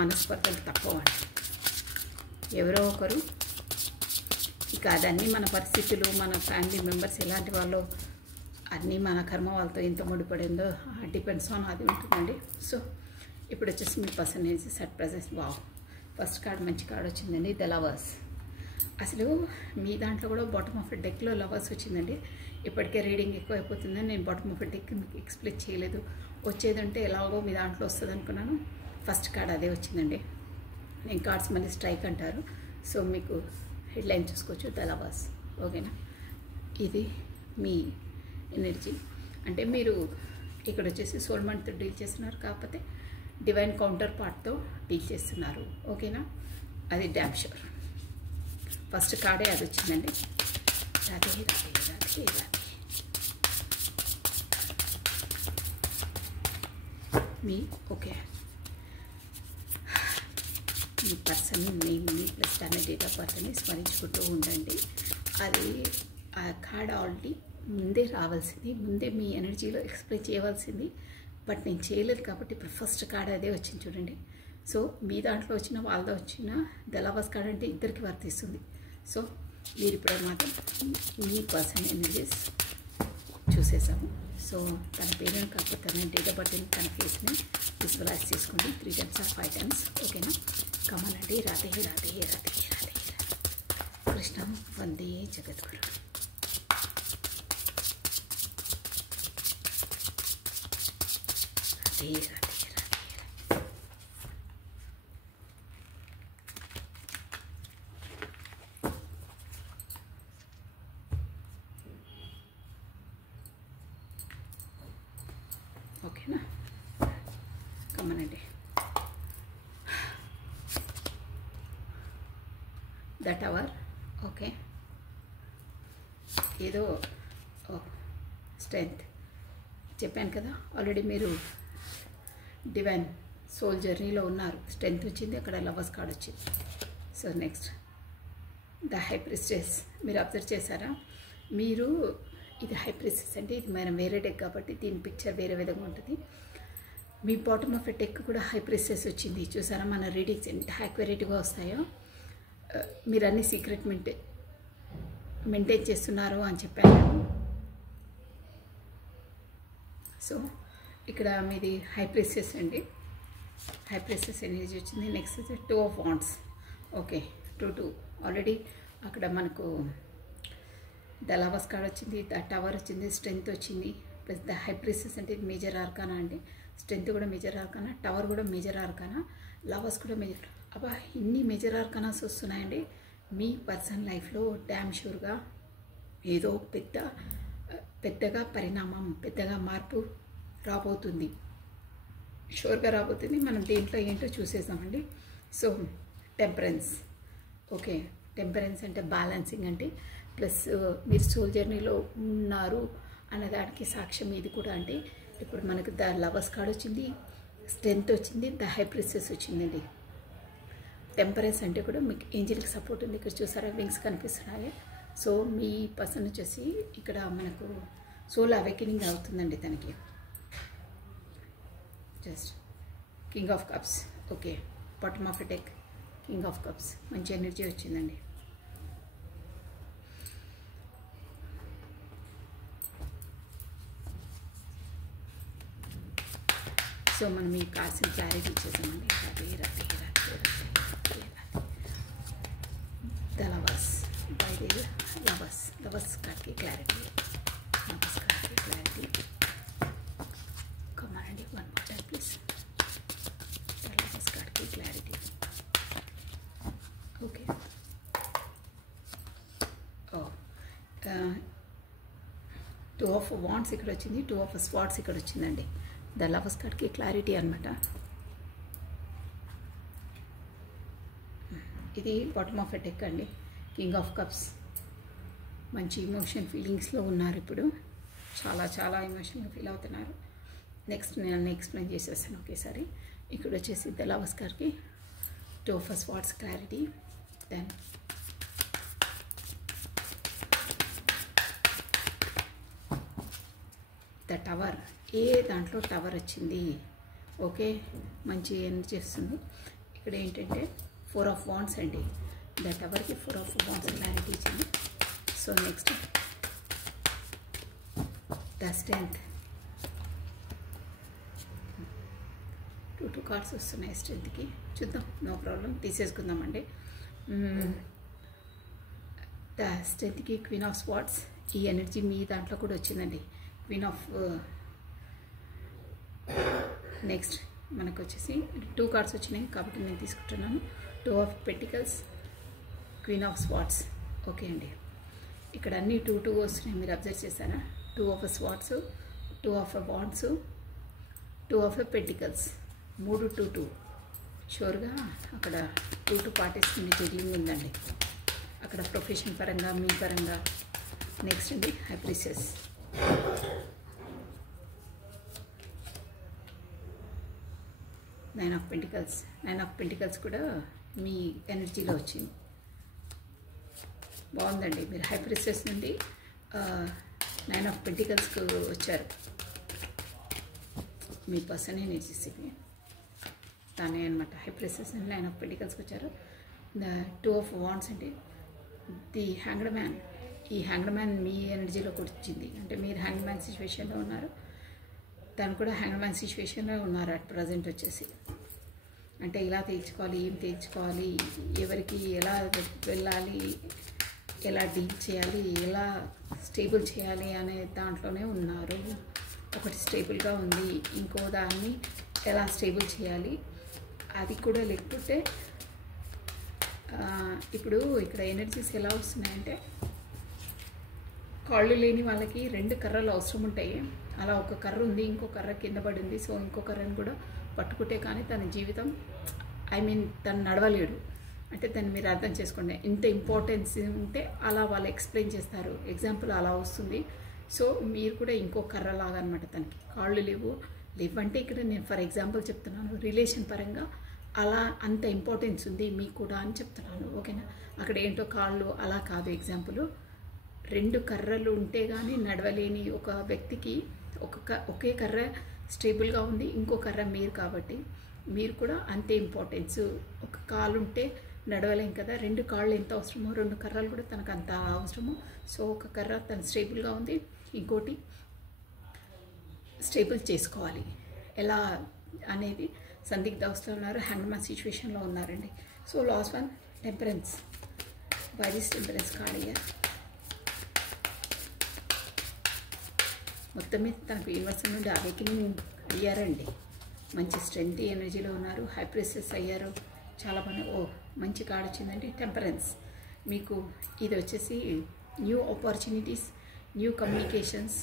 మనస్పర్ధలు తక్కువ అండి. ఎవరో ఒకరు ఇక అదన్నీ మన పరిస్థితులు, మన ఫ్యామిలీ మెంబర్స్ ఎలాంటి వాళ్ళు అన్నీ మన కర్మ వాళ్ళతో ఎంత ముడిపడిందో డిపెండ్స్ ఆన్ అది ఉంటుందండి. సో ఇప్పుడు వచ్చేసి మీ personalities at present. Wow, first card మంచి కార్డ్ వచ్చిందండి, ద లవర్స్. అసలు మీ దాంట్లో కూడా బాటమ్ ఆఫ్ డెక్లో లవర్స్ వచ్చిందండి. ఇప్పటికే రీడింగ్ ఎక్కువ అయిపోతుందని నేను బాటమ్ ఆఫ్ డెక్ మీకు ఎక్స్ప్లెయిన్ చేయలేదు. వచ్చేదంటే ఎలాగో మీ దాంట్లో వస్తుంది అనుకున్నాను. ఫస్ట్ కార్డ్ అదే వచ్చిందండి. నేను కార్డ్స్ మళ్ళీ స్ట్రైక్ అంటారు. సో మీకు హెడ్లైన్ చూసుకోవచ్చు, ద లవర్స్, ఓకేనా? ఇది మీ ఎనర్జీ. అంటే మీరు ఇక్కడ వచ్చేసి సోల్మెంట్తో డీల్ చేస్తున్నారు, కాకపోతే డివైన్ కౌంటర్ పార్ట్తో డీల్ చేస్తున్నారు, ఓకేనా? అది డ్యామ్ షూర్. ఫస్ట్ కార్డే అది వచ్చిందండి. రాధే రాధే రాధే రాధే. మీ ఓకే, మీ పర్సన్ నేమ్ని ప్లస్ దాని డేట్ ఆఫ్ బర్త్ని స్మరించుకుంటూ ఉండండి. అది ఆ కార్డ్ ఆల్రెడీ ముందే రావాల్సింది, ముందే మీ ఎనర్జీలో ఎక్స్ప్రెస్ చేయవలసింది, బట్ నేను చేయలేదు కాబట్టి ఇప్పుడు ఫస్ట్ కార్డ్ అదే వచ్చింది చూడండి. సో మీ దాంట్లో వచ్చిన వాళ్ళతో వచ్చిన ద లవర్స్ కార్డ్ అంటే ఇద్దరికి వర్తిస్తుంది. సో మీరు ఇప్పుడు మాత్రం మీ పర్సన్ ఎనర్జీస్ చూసేసాము. సో తన పేరుని కాకపోతే తన డేట్ ఆఫ్ బర్త్ని తన ఫేస్ని విజువలైజ్ చేసుకోండి 3 times or 5 times, ఓకేనా? కమనండి. రాధే రాధే రాధే రాధే. కృష్ణం వందే జగద్గురు. రాధే రాధే. ఓకేనా? కమనండి. The tower. ఓకే, ఏదో స్ట్రెంగ్త్ చెప్పాను కదా ఆల్రెడీ, మీరు డివైన్ సోల్ జర్నీలో ఉన్నారు. స్ట్రెంగ్త్ వచ్చింది, అక్కడ లవర్స్ కార్డ్ వచ్చింది. So next the high priestess. మీరు అబ్జర్వ్ చేశారా? మీరు ఇది హై ప్రిస్టెస్ అంటే ఇది మనం వేరే డెక్ కాబట్టి దీని పిక్చర్ వేరే విధంగా ఉంటుంది. మీ బాటమ్ ఆఫ్ ఎ డెక్ కూడా హై ప్రిస్టెస్ వచ్చింది. చూసారా మన రీడింగ్స్ ఎంత యాక్యురేట్గా వస్తాయో. మీరు అన్ని సీక్రెట్ మెయింటైన్ చేస్తున్నారు అని చెప్పాను. సో ఇక్కడ మీది హై ప్రిస్టెస్ అండి, హై ప్రిస్టెస్ ఎనర్జీ వచ్చింది. నెక్స్ట్ వచ్చి 2 of Wands. ఓకే, 2 ఆల్రెడీ అక్కడ మనకు ద లవర్స్ కార్డ్ వచ్చింది, ద టవర్ వచ్చింది, స్ట్రెంగ్త్ వచ్చింది, ప్లస్ ద హై ప్రిస్టెస్ అంటే ఇది మేజర్ ఆర్కానా అండి. స్ట్రెంగ్త్ కూడా మేజర్ ఆర్కానా, టవర్ కూడా మేజర్ ఆర్కానా, లవర్స్ కూడా మేజర్. అబ్బా, ఇన్ని మేజర్ ఆర్కానాస్ వస్తున్నాయండి. మీ పర్సనల్ లైఫ్లో డ్యామ్ షూర్గా ఏదో పెద్దగా పరిణామం, పెద్దగా మార్పు రాబోతుంది, షూర్గా రాబోతుంది. మనం దేంట్లో ఏంటో చూసేసామండి. So temperance. ఓకే, టెంపరెన్స్ అంటే బ్యాలెన్సింగ్ అంటే ప్లస్ మీరు సోల్ జర్నీలో ఉన్నారు అన్నదానికి సాక్ష్యం ఇది కూడా. అంటే ఇప్పుడు మనకు ద లవర్స్ కార్డ్ వచ్చింది, స్ట్రెంగ్త్ వచ్చింది, ద హై ప్రిస్టెస్ వచ్చిందండి. టెంపరెన్స్ అంటే కూడా మీకు ఏంజల్కి సపోర్ట్ ఉంది. ఇక్కడ చూసారా వింగ్స్ కనిపిస్తున్నాయి. సో మీ పర్సన్ వచ్చేసి ఇక్కడ మనకు సోల్ అవేకెనింగ్ అవుతుందండి తనకి. Just king of cups. Okay, bottom of a deck king of cups, మంచి ఎనర్జీ వచ్చిందండి. సో మనం ఈ కార్డ్స్ని క్లారిటీ ఇచ్చేసామండి. The lovers by the lovers కార్డ్కి క్లారిటీ, లవర్స్ కార్డ్కి క్లారిటీ. కమాన్ అండి, 1 more time please. The lovers కార్డ్కి క్లారిటీ. ఓకే, 2 of Wands ఇక్కడ వచ్చింది, 2 of Swords ఇక్కడ వచ్చిందండి. ద లవర్స్ కార్డ్కి క్లారిటీ అనమాట. ఇది బాటమ్ ఆఫ్ ఎ డెక్ అండి, కింగ్ ఆఫ్ కప్స్. మంచి ఇమోషన్ ఫీలింగ్స్లో ఉన్నారు ఇప్పుడు, చాలా ఇమోషన్గా ఫీల్ అవుతున్నారు. నెక్స్ట్ నేను అన్నీ ఎక్స్ప్లెయిన్ చేసేస్తాను ఒకేసారి. ఇక్కడ వచ్చేసి ద లవర్స్ కార్డ్కి 2 of Swords clarity. Then the tower. ఏ దాంట్లో టవర్ వచ్చింది. ఓకే, మంచి ఎనర్జీ వస్తుంది. ఇక్కడ ఏంటంటే 4 of Wands అండి. ద టవర్కి 4 of Wands క్లారిటీ ఇచ్చింది. So next the strength. 2 cards వస్తున్నాయి స్ట్రెంగ్త్కి. చూద్దాం, నో ప్రాబ్లం, తీసేసుకుందామండి. ద స్ట్రెంగ్త్కి క్వీన్ ఆఫ్ స్వార్డ్స్. ఈ ఎనర్జీ మీ దాంట్లో కూడా వచ్చిందండి. క్వీన్ ఆఫ్ నెక్స్ట్ మనకు వచ్చేసి 2 కార్డ్స్ వచ్చినాయి కాబట్టి నేను తీసుకుంటున్నాను. 2 of Pentacles, queen of swords. Okay అండి, ఇక్కడ అన్నీ 2 వస్తున్నాయి. మీరు అబ్జర్వ్ చేశారా? 2 of Swords, 2 of Wands, 2 of Pentacles, 3 2 షూర్గా అక్కడ 2 పార్టీస్ మీ జడ్లింగ్ ఉందండి. అక్కడ ప్రొఫెషన్ పరంగా, మీ పరంగా. నెక్స్ట్ అండి high priestess. Nine of pentacles కూడా మీ ఎనర్జీలో వచ్చింది. బాగుందండి, మీరు హై ప్రిస్టెస్ నుండి 9 of Pentaclesకి వచ్చారు. మీ పర్సన్ ఎనర్జీస్ ఇవి తానే అనమాట. హై ప్రిస్టెస్ నుండి 9 of Pentaclesకి వచ్చారు. ద 2 of Wands అంటే ది హ్యాంగ్డ్ మ్యాన్. ఈ హ్యాంగ్డ్ మ్యాన్ మీ ఎనర్జీలో వచ్చింది. అంటే మీరు హ్యాంగ్డ్ మ్యాన్ సిచ్యువేషన్లో ఉన్నారు, తను కూడా హ్యాంగ్డ్ మ్యాన్ సిచ్యువేషన్లో ఉన్నారు అట్ ప్రజెంట్ వచ్చేసి. అంటే ఇలా తేల్చుకోవాలి, ఏం తేల్చుకోవాలి, ఎవరికి ఎలా వెళ్ళాలి, ఎలా డీల్ చేయాలి, ఎలా స్టేబుల్ చేయాలి అనే దాంట్లోనే ఉన్నారు. ఒకటి స్టేబుల్గా ఉంది, ఇంకో దాన్ని ఎలా స్టేబుల్ చేయాలి అది కూడా. లేకపోతే ఇప్పుడు ఇక్కడ ఎనర్జీస్ ఎలా వస్తున్నాయంటే కాళ్ళు లేని వాళ్ళకి 2 కర్రలు అవసరం ఉంటాయి. అలా ఒక కర్ర ఉంది, ఇంకో కర్ర కింద పడింది. సో ఇంకో కర్రను కూడా పట్టుకుంటే కానీ తన జీవితం తను నడవలేడు. అంటే దాన్ని మీరు అర్థం చేసుకోండి. ఇంత ఇంపార్టెన్స్ ఉంటే అలా వాళ్ళు ఎక్స్ప్లెయిన్ చేస్తారు. ఎగ్జాంపుల్ అలా వస్తుంది. సో మీరు కూడా ఇంకో కర్రలాగా అనమాట. తనకి కాళ్ళు లేవు అంటే ఇక్కడ నేను ఫర్ ఎగ్జాంపుల్ చెప్తున్నాను, రిలేషన్ పరంగా అలా అంత ఇంపార్టెన్స్ ఉంది మీకు కూడా అని చెప్తున్నాను. ఓకేనా? అక్కడ ఏంటో కాళ్ళు అలా కాదు. ఎగ్జాంపుల్ 2 కర్రలు ఉంటే కానీ నడవలేని ఒక వ్యక్తికి ఒకే కర్ర స్టేబుల్గా ఉంది, ఇంకో కర్ర మీరు. కాబట్టి మీరు కూడా అంతే ఇంపార్టెన్స్. ఒక కాలు ఉంటే నడవలేం కదా, 2 కాళ్ళు ఎంత అవసరమో 2 కర్రలు కూడా తనకు అంత అవసరము. సో ఒక కర్ర తను స్టేబుల్గా ఉంది, ఇంకోటి స్టేబుల్ చేసుకోవాలి. ఎలా అనేది సందిగ్ధ అవస్థలో ఉన్నారు, హ్యాండ్మా సిచ్యువేషన్లో ఉన్నారండి. So last one temperance. By this temperance card year మొత్తం మీద తనకు యూనివర్సల్ నుండి అవేకనింగ్ అయ్యారండి. మంచి స్ట్రెంత్ ఎనర్జీలో ఉన్నారు, హై ప్రెసెస్ అయ్యారు. చాలా మంచి కార్డ్ వచ్చిందండి టెంపరెన్స్. మీకు ఇది వచ్చేసి new opportunities, new communications.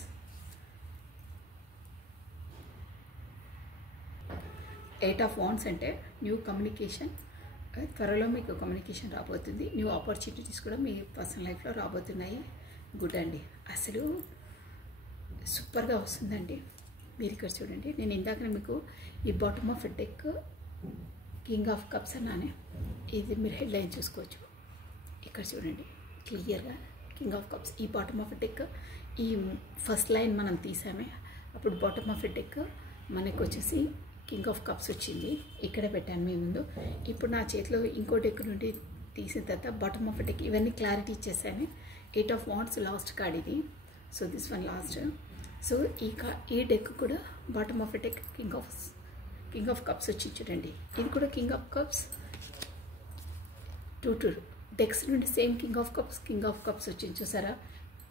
8 of wands అంటే న్యూ కమ్యూనికేషన్. త్వరలో మీకు కమ్యూనికేషన్ రాబోతుంది. న్యూ ఆపర్చునిటీస్ కూడా మీ పర్సనల్ లైఫ్లో రాబోతున్నాయి. గుడ్ అండి, అసలు సూపర్గా వస్తుందండి. మీరు ఇక్కడ చూడండి, నేను ఇందాక మీకు ఈ bottom of deck king of cups అన్నానే, ఇది మీరు హెడ్లైన్ చూసుకోవచ్చు. ఇక్కడ చూడండి క్లియర్గా కింగ్ ఆఫ్ కప్స్. ఈ బాటమ్ ఆఫ్ డెక్ ఈ ఫస్ట్ లైన్ మనం తీసామే, అప్పుడు బాటమ్ ఆఫ్ డెక్ మనకు వచ్చేసి కింగ్ ఆఫ్ కప్స్ వచ్చింది. ఇక్కడ పెట్టాను మీ ముందు. ఇప్పుడు నా చేతిలో ఇంకో డెక్ నుండి తీసిన తర్వాత బాటమ్ ఆఫ్ డెక్ ఇవన్నీ క్లారిటీ ఇచ్చేసాను. 8 ఆఫ్ వాండ్స్ లాస్ట్ కార్డ్ ఇది. So this one last. So ఈ డెక్ కూడా bottom of deck king of cups వచ్చి చూడండి. ఇది కూడా కింగ్ ఆఫ్ కప్స్. 2 డెక్స్ నుండి సేమ్ కింగ్ ఆఫ్ కప్స్ వచ్చింది. చూసారా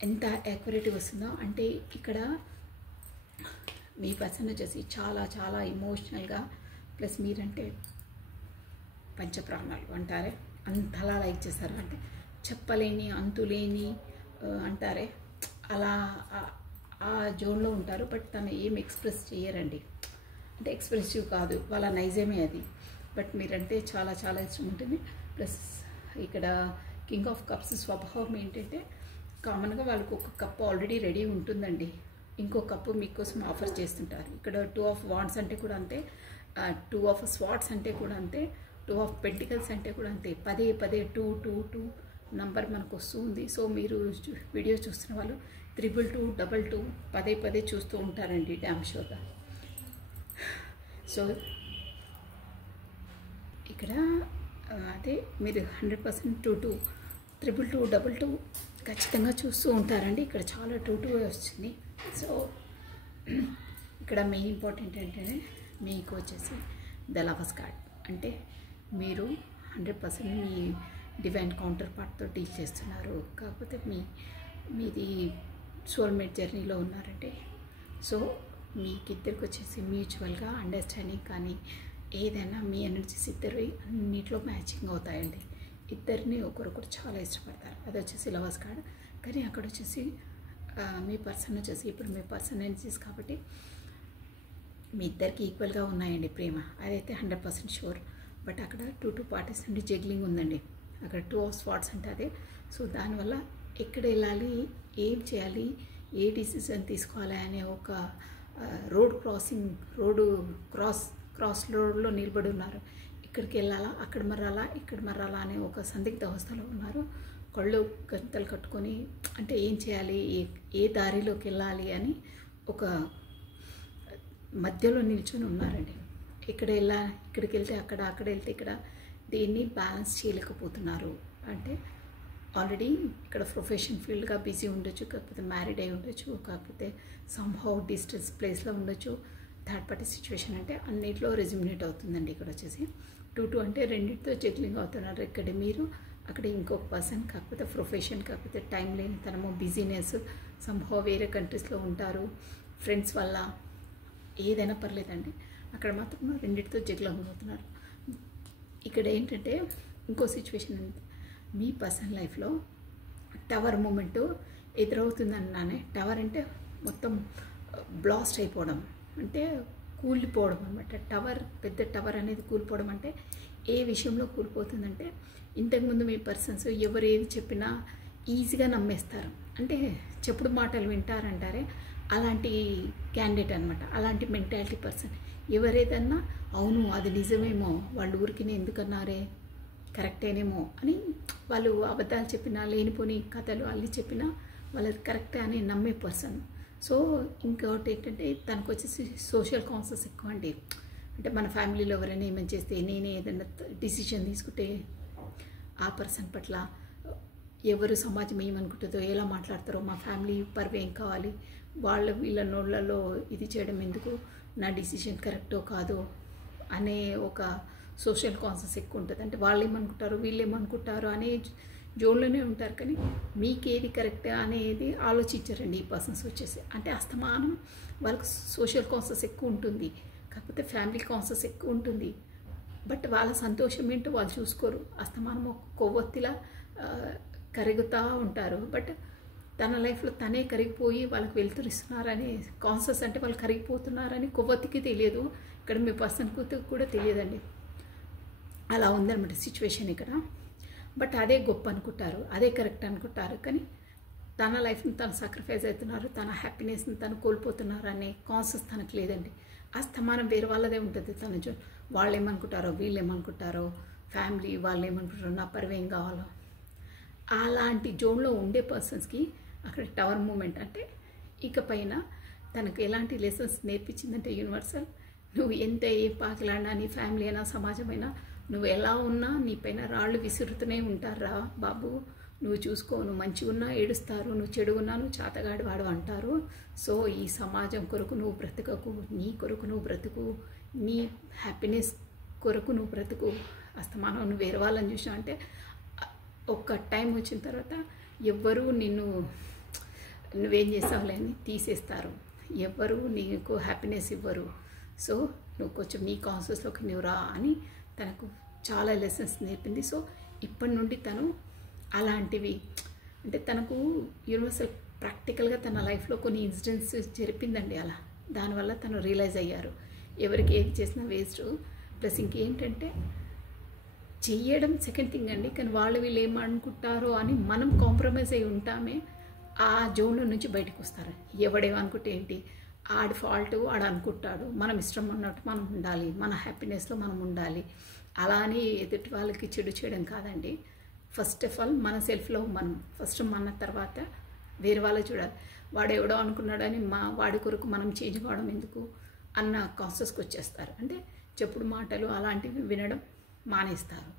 ఎంత యాక్యురేట్గా వస్తుందో. అంటే ఇక్కడ మీ పర్సన్ వచ్చేసి చాలా చాలా ఇమోషనల్గా, ప్లస్ మీరంటే పంచప్రాణాలు అంటారే, అంతలా లైక్ చేస్తారు. అంటే చెప్పలేని అంతులేని అంటారే, అలా ఆ జోన్లో ఉంటారు. బట్ తను ఏం ఎక్స్ప్రెస్ చేయరండి. అంటే ఎక్స్ప్రెసివ్ కాదు, వాళ్ళ నైజమే అది. బట్ మీరంటే చాలా చాలా ఇష్టం ఉంటుంది. ప్లస్ ఇక్కడ కింగ్ ఆఫ్ కప్స్ స్వభావం ఏంటంటే కామన్గా వాళ్ళకు ఒక కప్ ఆల్రెడీ రెడీ ఉంటుందండి, ఇంకో కప్పు మీకోసం ఆఫర్ చేస్తుంటారు. ఇక్కడ 2 ఆఫ్ వాండ్స్ అంటే కూడా అంతే, 2 ఆఫ్ స్వాట్స్ అంటే కూడా అంతే, 2 ఆఫ్ పెంటికల్స్ అంటే కూడా అంతే. పదే 2 నంబర్ మనకు వస్తుంది. సో మీరు వీడియో చూస్తున్న వాళ్ళు 322 పదే చూస్తూ ఉంటారండి డ్యామ్ షోగా. సో ఇక్కడ అదే మీరు 100% 222 ఖచ్చితంగా చూస్తూ ఉంటారండి. ఇక్కడ చాలా 2 వచ్చింది. సో ఇక్కడ మెయిన్ ఇంపార్టెంట్ ఏంటంటే మీకు వచ్చేసి ద లవర్స్ కార్డ్. అంటే మీరు 100% మీ డివైన్ కౌంటర్ పార్ట్తో డీల్ చేస్తున్నారు. కాకపోతే మీది సోల్మేట్ జర్నీలో ఉన్నారంటే, సో మీకిద్దరికి వచ్చేసి మ్యూచువల్గా అండర్స్టాండింగ్ కానీ ఏదైనా మీ ఎనర్జీస్ ఇద్దరు అన్నిట్లో మ్యాచింగ్ అవుతాయండి. ఇద్దరిని ఒకరొకరు చాలా ఇష్టపడతారు. అది వచ్చేసి లవర్స్ కార్డ్. కానీ అక్కడ వచ్చేసి మీ పర్సన్ వచ్చేసి ఇప్పుడు మీ పర్సన్ ఎనర్జీస్ కాబట్టి మీ ఇద్దరికి ఈక్వల్గా ఉన్నాయండి ప్రేమ, అదైతే 100% షూర్. బట్ అక్కడ 2 పార్టీస్ నుండి జగ్లింగ్ ఉందండి. అక్కడ 2 ఆఫ్ స్వాట్స్ అంటే అదే. సో దానివల్ల ఎక్కడ వెళ్ళాలి, ఏం చేయాలి, ఏ డిసిజన్ తీసుకోవాలి అనే ఒక క్రాస్ రోడ్లో నిలబడి ఉన్నారు. ఇక్కడికి వెళ్ళాలా, అక్కడ మర్రాలా అనే ఒక సందిగ్ధ అవస్థలో ఉన్నారు. కళ్ళు గంతలు కట్టుకొని అంటే ఏం చేయాలి, ఏ దారిలోకి వెళ్ళాలి అని ఒక మధ్యలో నిల్చొని ఉన్నారండి. ఇక్కడికి వెళ్తే అక్కడ వెళ్తే ఇక్కడ, దీన్ని బ్యాలెన్స్ చేయలేకపోతున్నారు. అంటే ఆల్రెడీ ఇక్కడ ప్రొఫెషన్ ఫీల్డ్గా బిజీ ఉండొచ్చు, కాకపోతే మ్యారీడ్ అయి ఉండొచ్చు, కాకపోతే సమ్హౌ డిస్టెన్స్ ప్లేస్లో ఉండొచ్చు. థర్డ్ పార్టీ సిచ్యువేషన్ అంటే అన్నిట్లో రెజ్యూమినేట్ అవుతుందండి. ఇక్కడ వచ్చేసి 2 అంటే రెండింటితో జగ్లింగ్ అవుతున్నారు. ఇక్కడ మీరు, అక్కడ ఇంకొక పర్సన్. కాకపోతే ప్రొఫెషన్, కాకపోతే టైం లేని తనము, బిజీనెస్, సమ్హౌ వేరే కంట్రీస్లో ఉంటారు, ఫ్రెండ్స్ వల్ల, ఏదైనా పర్లేదండి. అక్కడ మాత్రం రెండింటితో జగ్లింగ్ అవుతున్నారు. ఇక్కడ ఏంటంటే ఇంకో సిచ్యువేషన్, మీ పర్సనల్ లైఫ్లో టవర్ మూమెంట్ ఎదురవుతుందన్నానే. టవర్ అంటే మొత్తం బ్లాస్ట్ అయిపోవడం, అంటే కూలిపోవడం అనమాట. పెద్ద టవర్ అనేది కూలిపోవడం అంటే ఏ విషయంలో కూలిపోతుందంటే, ఇంతకుముందు మీ పర్సన్స్ ఎవరు ఏది చెప్పినా ఈజీగా నమ్మేస్తారు. అంటే చెప్పుడు మాటలు వింటారంటారే, అలాంటి క్యాండిడేట్ అనమాట. అలాంటి మెంటాలిటీ పర్సన్. ఎవరేదన్నా అవును అది నిజమేమో, వాళ్ళ ఊరికి ఎందుకన్నారే, కరెక్టేనేమో అని వాళ్ళు అబద్ధాలు చెప్పినా, లేనిపోని కథలు అల్లి చెప్పినా వాళ్ళది కరెక్టే అని నమ్మే పర్సన్. సో ఇంకొకటి ఏంటంటే, తనకు వచ్చేసి సోషల్ కాన్షియస్ ఎక్కువ అండి. అంటే మన ఫ్యామిలీలో ఎవరైనా ఏమైనా చేస్తే, నేనే ఏదైనా డిసిషన్ తీసుకుంటే ఆ పర్సన్ పట్ల ఎవరు సమాజం ఏమనుకుంటుందో, ఎలా మాట్లాడతారో, మా ఫ్యామిలీ పరువు ఏం కావాలి, వీళ్ళ నోళ్ళలో ఇది చేయడం ఎందుకు, నా డిసిషన్ కరెక్టో కాదో అనే ఒక సోషల్ కాన్షియస్ ఎక్కువ ఉంటుంది. అంటే వాళ్ళు ఏమనుకుంటారు, వీళ్ళు ఏమనుకుంటారు అనే జోన్లోనే ఉంటారు. కానీ మీకేది కరెక్ట్ అనేది ఆలోచించారండి ఈ పర్సన్స్ వచ్చేసి. అంటే అస్తమానం వాళ్ళకు సోషల్ కాన్షియస్ ఎక్కువ ఉంటుంది, కాకపోతే ఫ్యామిలీ కాన్షియస్ ఎక్కువ ఉంటుంది. బట్ వాళ్ళ సంతోషం ఏంటో వాళ్ళు చూసుకోరు. అస్తమానం ఒక కొవ్వొత్తిలా కరుగుతూ ఉంటారు. బట్ తన లైఫ్లో తనే కరిగిపోయి వాళ్ళకి వెళ్తురిస్తున్నారని కాన్షియస్, అంటే వాళ్ళు కరిగిపోతున్నారని కొవ్వొత్తికి తెలియదు, ఇక్కడ మీ పర్సన్కి కూడా తెలియదండి. అలా ఉందన్నమాట సిచ్యువేషన్ ఇక్కడ. బట్ అదే గొప్ప అనుకుంటారు, అదే కరెక్ట్ అనుకుంటారు. కానీ తన లైఫ్ని తను సాక్రిఫైస్ అవుతున్నారు, తన హ్యాపీనెస్ని తను కోల్పోతున్నారు అనే కాన్షియస్ తనకు లేదండి. అస్తమానం వేరే వాళ్ళదే ఉంటుంది తన వాళ్ళు ఏమనుకుంటారో, వీళ్ళు ఏమనుకుంటారో, ఫ్యామిలీ వాళ్ళు ఏమనుకుంటారో, నా పరువేం కావాలో, అలాంటి జోన్లో ఉండే పర్సన్స్కి అక్కడ టవర్ మూమెంట్. అంటే ఇకపైన తనకు ఎలాంటి లెసన్స్ నేర్పించిందంటే యూనివర్సల్, నువ్వు ఎంత ఏ పాకలాడినా, నీ ఫ్యామిలీ అయినా సమాజమైనా, నువ్వు ఎలా ఉన్నా నీ పైన రాళ్ళు విసురుతూనే ఉంటారా బాబు, నువ్వు చూసుకో, నువ్వు మంచిగా ఉన్నా ఏడుస్తారు, నువ్వు చెడుగున్నా నువ్వు చాతగాడి వాడు అంటారు. సో ఈ సమాజం కొరకు నువ్వు బ్రతకకు, నీ కొరకు నువ్వు బ్రతుకు, నీ హ్యాపీనెస్ కొరకు నువ్వు బ్రతుకు. అస్తమానం నువ్వు వేరే వాళ్ళని చూసినావు అంటే ఒక్క టైం వచ్చిన తర్వాత ఎవ్వరూ నువ్వేం చేస్తావులే అని తీసేస్తారు, ఎవ్వరూ నీకు హ్యాపీనెస్ ఇవ్వరు. సో నువ్వు కొంచెం నీ కాన్షియస్లోకి నువ్వు రా అని తనకు చాలా లెసన్స్ నేర్పింది. సో ఇప్పటి నుండి తను అలాంటివి, అంటే తనకు యూనివర్సల్ ప్రాక్టికల్గా తన లైఫ్లో కొన్ని ఇన్సిడెంట్స్ జరిపిందండి. అలా దానివల్ల తను రియలైజ్ అయ్యారు, ఎవరికి ఏది చేసినా వేస్ట్. ప్లస్ ఇంకేంటంటే, చెయ్యడం సెకండ్ థింగ్ అండి, కానీ వాళ్ళు వీళ్ళు ఏమనుకుంటారో అని మనం కాంప్రమైజ్ అయి ఉంటామే, ఆ జోన్లో నుంచి బయటకు వస్తారు. ఎవడేమనుకుంటే ఏంటి, ఆడి ఫాల్ట్ ఆడు అనుకుంటాడు, మనం ఇష్టం ఉన్నట్టు మనం ఉండాలి, మన హ్యాపీనెస్లో మనం ఉండాలి. అలా అని ఎదుటి వాళ్ళకి చెడు చేయడం కాదండి. ఫస్ట్ ఆఫ్ ఆల్ మన సెల్ఫ్లో మనం ఫస్ట్, మన తర్వాత వేరే వాళ్ళకి చూడాలి. వాడు ఎవడో అనుకున్నాడని వాడి కొరకు మనం చేంజ్ కావడం ఎందుకు అన్న కాన్షియస్కి వచ్చేస్తారు. అంటే చెప్పుడు మాటలు అలాంటివి వినడం మానేస్తారు.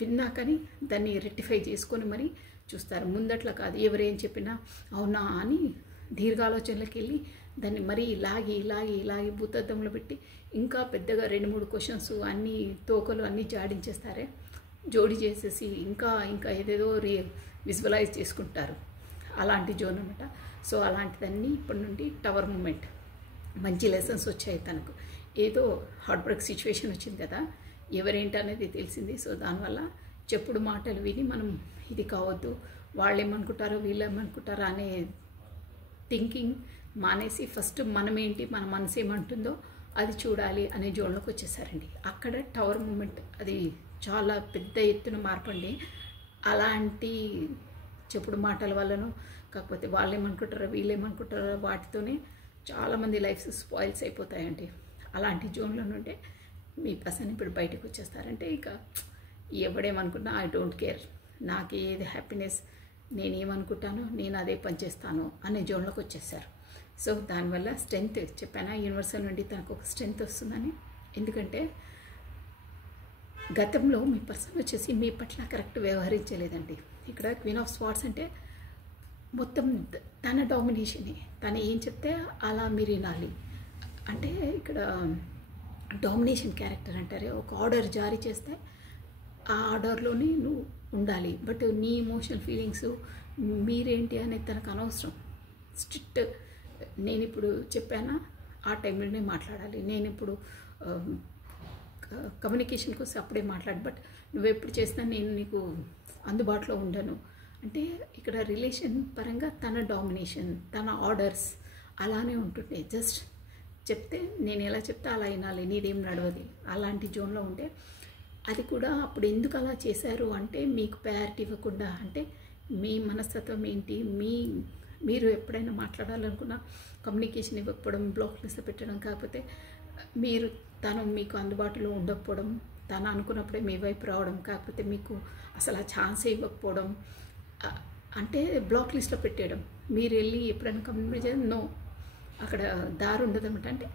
విన్నాకని దాన్ని రెక్టిఫై చేసుకొని మరి చూస్తారు. ముందట్లా కాదు, ఎవరేం చెప్పినా అవునా అని దీర్ఘాలోచనలకు వెళ్ళి దాన్ని మరీ ఇలాగి భూతద్దంలో పెట్టి ఇంకా పెద్దగా 2-3 క్వశ్చన్స్ అన్నీ తోకలు అన్నీ జాడించేస్తారే, జోడి చేసేసి ఇంకా ఏదేదో విజువలైజ్ చేసుకుంటారు. అలాంటి జోన్ అనమాట. సో అలాంటిదన్నీ ఇప్పటి నుండి టవర్ మూమెంట్, మంచి లెసన్స్ వచ్చాయి తనకు. ఏదో హార్ట్ బ్రేక్ సిచ్యువేషన్ వచ్చింది కదా, ఎవరేంటి అనేది తెలిసింది. సో దానివల్ల చెప్పుడు మాటలు విని మనం ఇది కావద్దు, వాళ్ళు ఏమనుకుంటారో వీళ్ళు ఏమనుకుంటారో అనే థింకింగ్ మానేసి ఫస్ట్ మనమేంటి, మన మనసు ఏమంటుందో అది చూడాలి అనే జోన్లోకి వచ్చేసారండి. అక్కడ టవర్ మూమెంట్ అది చాలా పెద్ద ఎత్తున మార్పండి. అలాంటి చెప్పుడు మాటల వల్లనో, కాకపోతే వాళ్ళు ఏమనుకుంటారో వీళ్ళు ఏమనుకుంటారో వాటితోనే చాలామంది లైఫ్స్ స్పాయిల్స్ అయిపోతాయండి. అలాంటి జోన్లో నుండే మీ పర్సన్ ఇప్పుడు బయటకు వచ్చేస్తారంటే, ఇక ఎవడేమనుకున్నా ఐ డోంట్ కేర్, నాకు ఏది హ్యాపీనెస్, నేనేమనుకుంటానో నేను అదే పనిచేస్తాను అనే జోన్లోకి వచ్చేసారు. సో దానివల్ల స్ట్రెంగ్త్ చెప్పానా, యూనివర్సల్ నుండి తనకు ఒక స్ట్రెంగ్త్ వస్తుందని. ఎందుకంటే గతంలో మీ పర్సన్ వచ్చేసి మీ పట్ల కరెక్ట్ వ్యవహరించలేదండి. ఇక్కడ క్వీన్ ఆఫ్ స్వార్డ్స్ అంటే మొత్తం తన డామినేషనే, తను ఏం చెప్తే అలా మీరు వినాలి. అంటే ఇక్కడ డామినేషన్ క్యారెక్టర్ అంటారే, ఒక ఆర్డర్ జారీ చేస్తే ఆ ఆర్డర్లోనే నువ్వు ఉండాలి. బట్ నీ ఎమోషనల్ ఫీలింగ్స్ మీరేంటి అనేది తనకు అనవసరం. స్ట్రిక్ట్, నేను ఇప్పుడు చెప్పానా ఆ టైంలోనే మాట్లాడాలి, నేను ఇప్పుడు కమ్యూనికేషన్ కోసం అప్పుడే మాట్లాడు, బట్ నువ్వెప్పుడు చేసినా నేను నీకు అందుబాటులో ఉండను అంటే, ఇక్కడ రిలేషన్ పరంగా తన డామినేషన్, తన ఆర్డర్స్ అలానే ఉంటుండే. జస్ట్ చెప్తే నేను ఎలా చెప్తే అలా వినాలి, నీదేం నడవది. అలాంటి జోన్లో ఉంటే అది కూడా అప్పుడు ఎందుకు అలా చేశారు అంటే మీకు ప్రయారిటీ ఇవ్వకుండా, అంటే మీ మనస్తత్వం ఏంటి, మీరు ఎప్పుడైనా మాట్లాడాలనుకున్న కమ్యూనికేషన్ ఇవ్వకపోవడం, బ్లాక్ లిస్ట్ పెట్టడం, కాకపోతే తను మీకు అందుబాటులో ఉండకపోవడం, తను అనుకున్నప్పుడే మీ వైపు రావడం, కాకపోతే మీకు అసలు ఆ ఛాన్సే ఇవ్వకపోవడం, అంటే బ్లాక్ లిస్ట్లో పెట్టేయడం. మీరు వెళ్ళి ఎప్పుడైనా కమ్యూనికేట్ చేయాలి, నో, అక్కడ దారి ఉండదు అనమాట. అంటే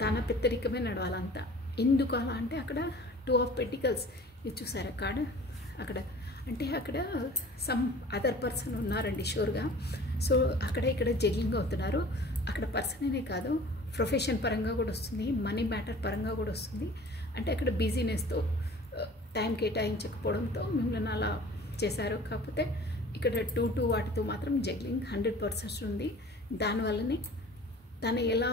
తన పెద్దరికమే నడవాలంతా. ఎందుకు అలా అంటే అక్కడ 2 ఆఫ్ పెంటికల్స్ ఇది చూసారా కార్డ్, అక్కడ సమ్ అదర్ పర్సన్ ఉన్నారండి షూర్గా. సో ఇక్కడ జగ్లింగ్ అవుతున్నారు. అక్కడ పర్సన్ అనే కాదు, ప్రొఫెషన్ పరంగా కూడా వస్తుంది, మనీ మ్యాటర్ పరంగా కూడా వస్తుంది. అంటే అక్కడ బిజీనెస్తో టైం కేటాయించకపోవడంతో మిమ్మల్ని అలా చేశారు. కాకపోతే ఇక్కడ 2 వాటితో మాత్రం జగ్లింగ్ 100% ఉంది. దానివల్లనే తను ఎలా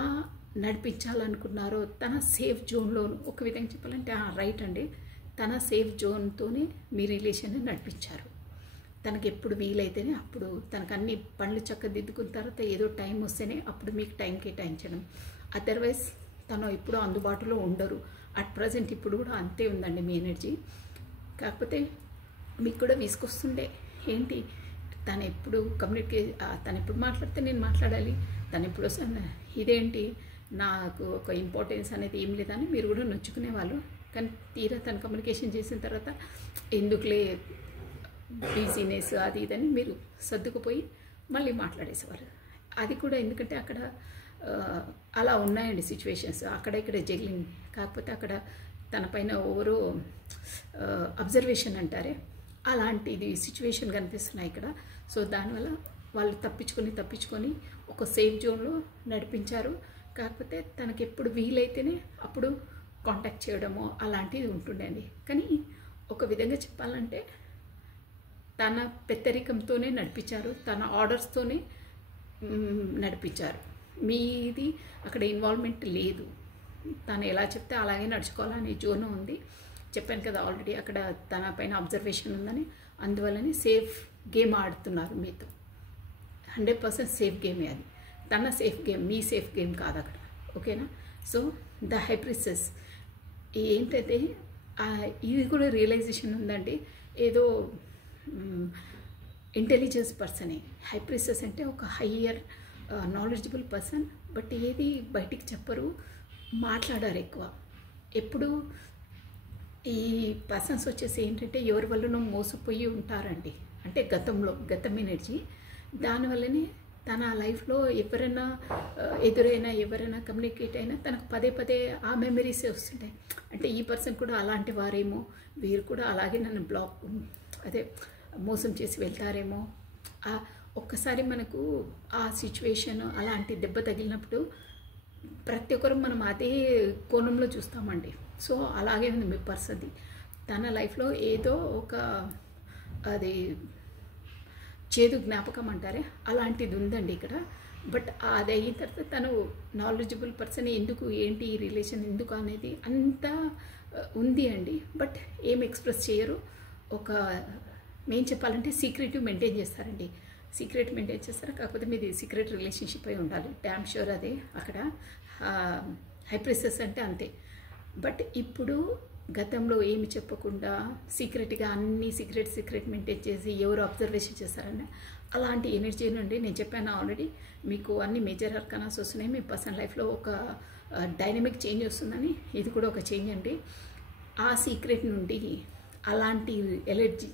నడిపించాలనుకున్నారో తన సేఫ్ జోన్లో, ఒక విధంగా చెప్పాలంటే రైట్ అండి, తన సేఫ్ జోన్తోనే మీ రిలేషన్ని నడిపించారు. తనకి ఎప్పుడు వీలైతేనే అప్పుడు, తనకు అన్ని పనులు చక్కదిద్దుకున్న తర్వాత ఏదో టైం వస్తేనే అప్పుడు మీకు టైం కేటాయించడం. అదర్వైజ్ తను ఎప్పుడూ అందుబాటులో ఉండరు. అట్ ప్రజెంట్ ఇప్పుడు కూడా అంతే ఉందండి మీ ఎనర్జీ. కాకపోతే మీకు కూడా విసుకొస్తుండే, ఏంటి తను ఎప్పుడు తను ఎప్పుడు మాట్లాడితే నేను మాట్లాడాలి, తను ఎప్పుడు వస్తాను, ఇదేంటి నాకు ఒక ఇంపార్టెన్స్ అనేది ఏం లేదని మీరు కూడా నొచ్చుకునేవాళ్ళు. కానీ తీరా తను కమ్యూనికేషన్ చేసిన తర్వాత ఎందుకులే బిజీనెస్ అది ఇదని మీరు సర్దుకుపోయి మళ్ళీ మాట్లాడేసేవారు. అది కూడా ఎందుకంటే అక్కడ అలా ఉన్నాయండి సిచ్యువేషన్స్, ఇక్కడ జగ్లింగ్. కాకపోతే అక్కడ తన పైన ఓవరో అబ్జర్వేషన్ అంటారే, అలాంటిది సిచ్యువేషన్ కనిపిస్తున్నాయి ఇక్కడ. సో దానివల్ల వాళ్ళు తప్పించుకొని ఒక సేఫ్ జోన్లో నడిపించారు. కాకపోతే తనకి ఎప్పుడు వీలైతేనే అప్పుడు కాంటాక్ట్ చేయడము అలాంటిది ఉంటుండండి. కానీ ఒక విధంగా చెప్పాలంటే తన పెద్దరికంతోనే నడిపించారు, తన ఆర్డర్స్తోనే నడిపించారు. మీది అక్కడ ఇన్వాల్వ్మెంట్ లేదు. తను ఎలా చెప్తే అలాగే నడుచుకోవాలనే జోన్ ఉంది. చెప్పాను కదా ఆల్రెడీ, అక్కడ తన పైన అబ్జర్వేషన్ ఉందని, అందువల్లనే సేఫ్ గేమ్ ఆడుతున్నారు మీతో. 100% సేఫ్ గేమే అది. తన సేఫ్ గేమ్, మీ సేఫ్ గేమ్ కాదు అక్కడ. ఓకేనా? సో ద హై ప్రిన్సెస్ ఏంటంటే ఇది కూడా రియలైజేషన్ ఉందండి. ఏదో ఇంటెలిజెన్స్ పర్సనే హై ప్రిన్సెస్ అంటే, ఒక హయ్యర్ నాలెడ్జబుల్ పర్సన్. బట్ ఏది బయటికి చెప్పరు, మాట్లాడారు ఎక్కువ. ఎప్పుడు ఈ పర్సన్స్ వచ్చేసి ఏంటంటే ఎవరి వల్లనో మోసపోయి ఉంటారండి. అంటే గతం ఎనర్జీ. దానివల్లనే తన లైఫ్లో ఎవరైనా ఎవరైనా కమ్యూనికేట్ అయినా తనకు పదే ఆ మెమరీసే వస్తుంటాయి. అంటే ఈ పర్సన్ కూడా అలాంటి వారేమో, వీరు కూడా అలాగే నన్ను మోసం చేసి వెళ్తారేమో. ఒక్కసారి మనకు ఆ సిచ్యువేషన్ అలాంటి దెబ్బ తగిలినప్పుడు ప్రతి ఒక్కరు మనం అదే కోణంలో చూస్తామండి. సో అలాగే ఉంది మీ పర్సన్ది. తన లైఫ్లో ఏదో ఒక అది చేదు జ్ఞాపకం అంటారే, అలాంటిది ఉందండి ఇక్కడ. బట్ అది అయిన తర్వాత తను నాలెడ్జబుల్ పర్సన్, ఎందుకు ఏంటి ఈ రిలేషన్ ఎందుకు అనేది అంతా ఉంది అండి. బట్ ఏం ఎక్స్ప్రెస్ చేయరు. మేము చెప్పాలంటే సీక్రెటివ్ మెయింటైన్ చేస్తారండి. సీక్రెట్ మెయింటైన్ చేస్తారు. కాకపోతే మీది సీక్రెట్ రిలేషన్షిప్ అయి ఉండాలి, డ్యామ్ షూర్. అదే అక్కడ హై ప్రిన్సెస్ అంటే అంతే. బట్ ఇప్పుడు గతంలో ఏమి చెప్పకుండా సీక్రెట్గా అన్ని సీక్రెట్ మెయింటైన్ చేసి ఎవరు అబ్జర్వేషన్ చేస్తారని అలాంటి ఎనర్జీ నుండి నేను చెప్పాను ఆల్రెడీ, మీకు అన్ని మేజర్ అర్కానాస్ వస్తున్నాయి. మీ పర్సనల్ లైఫ్లో ఒక డైనమిక్ చేంజ్ వస్తుందని, ఇది కూడా ఒక చేంజ్ అండి. ఆ సీక్రెట్ నుండి, అలాంటి ఎనర్జీ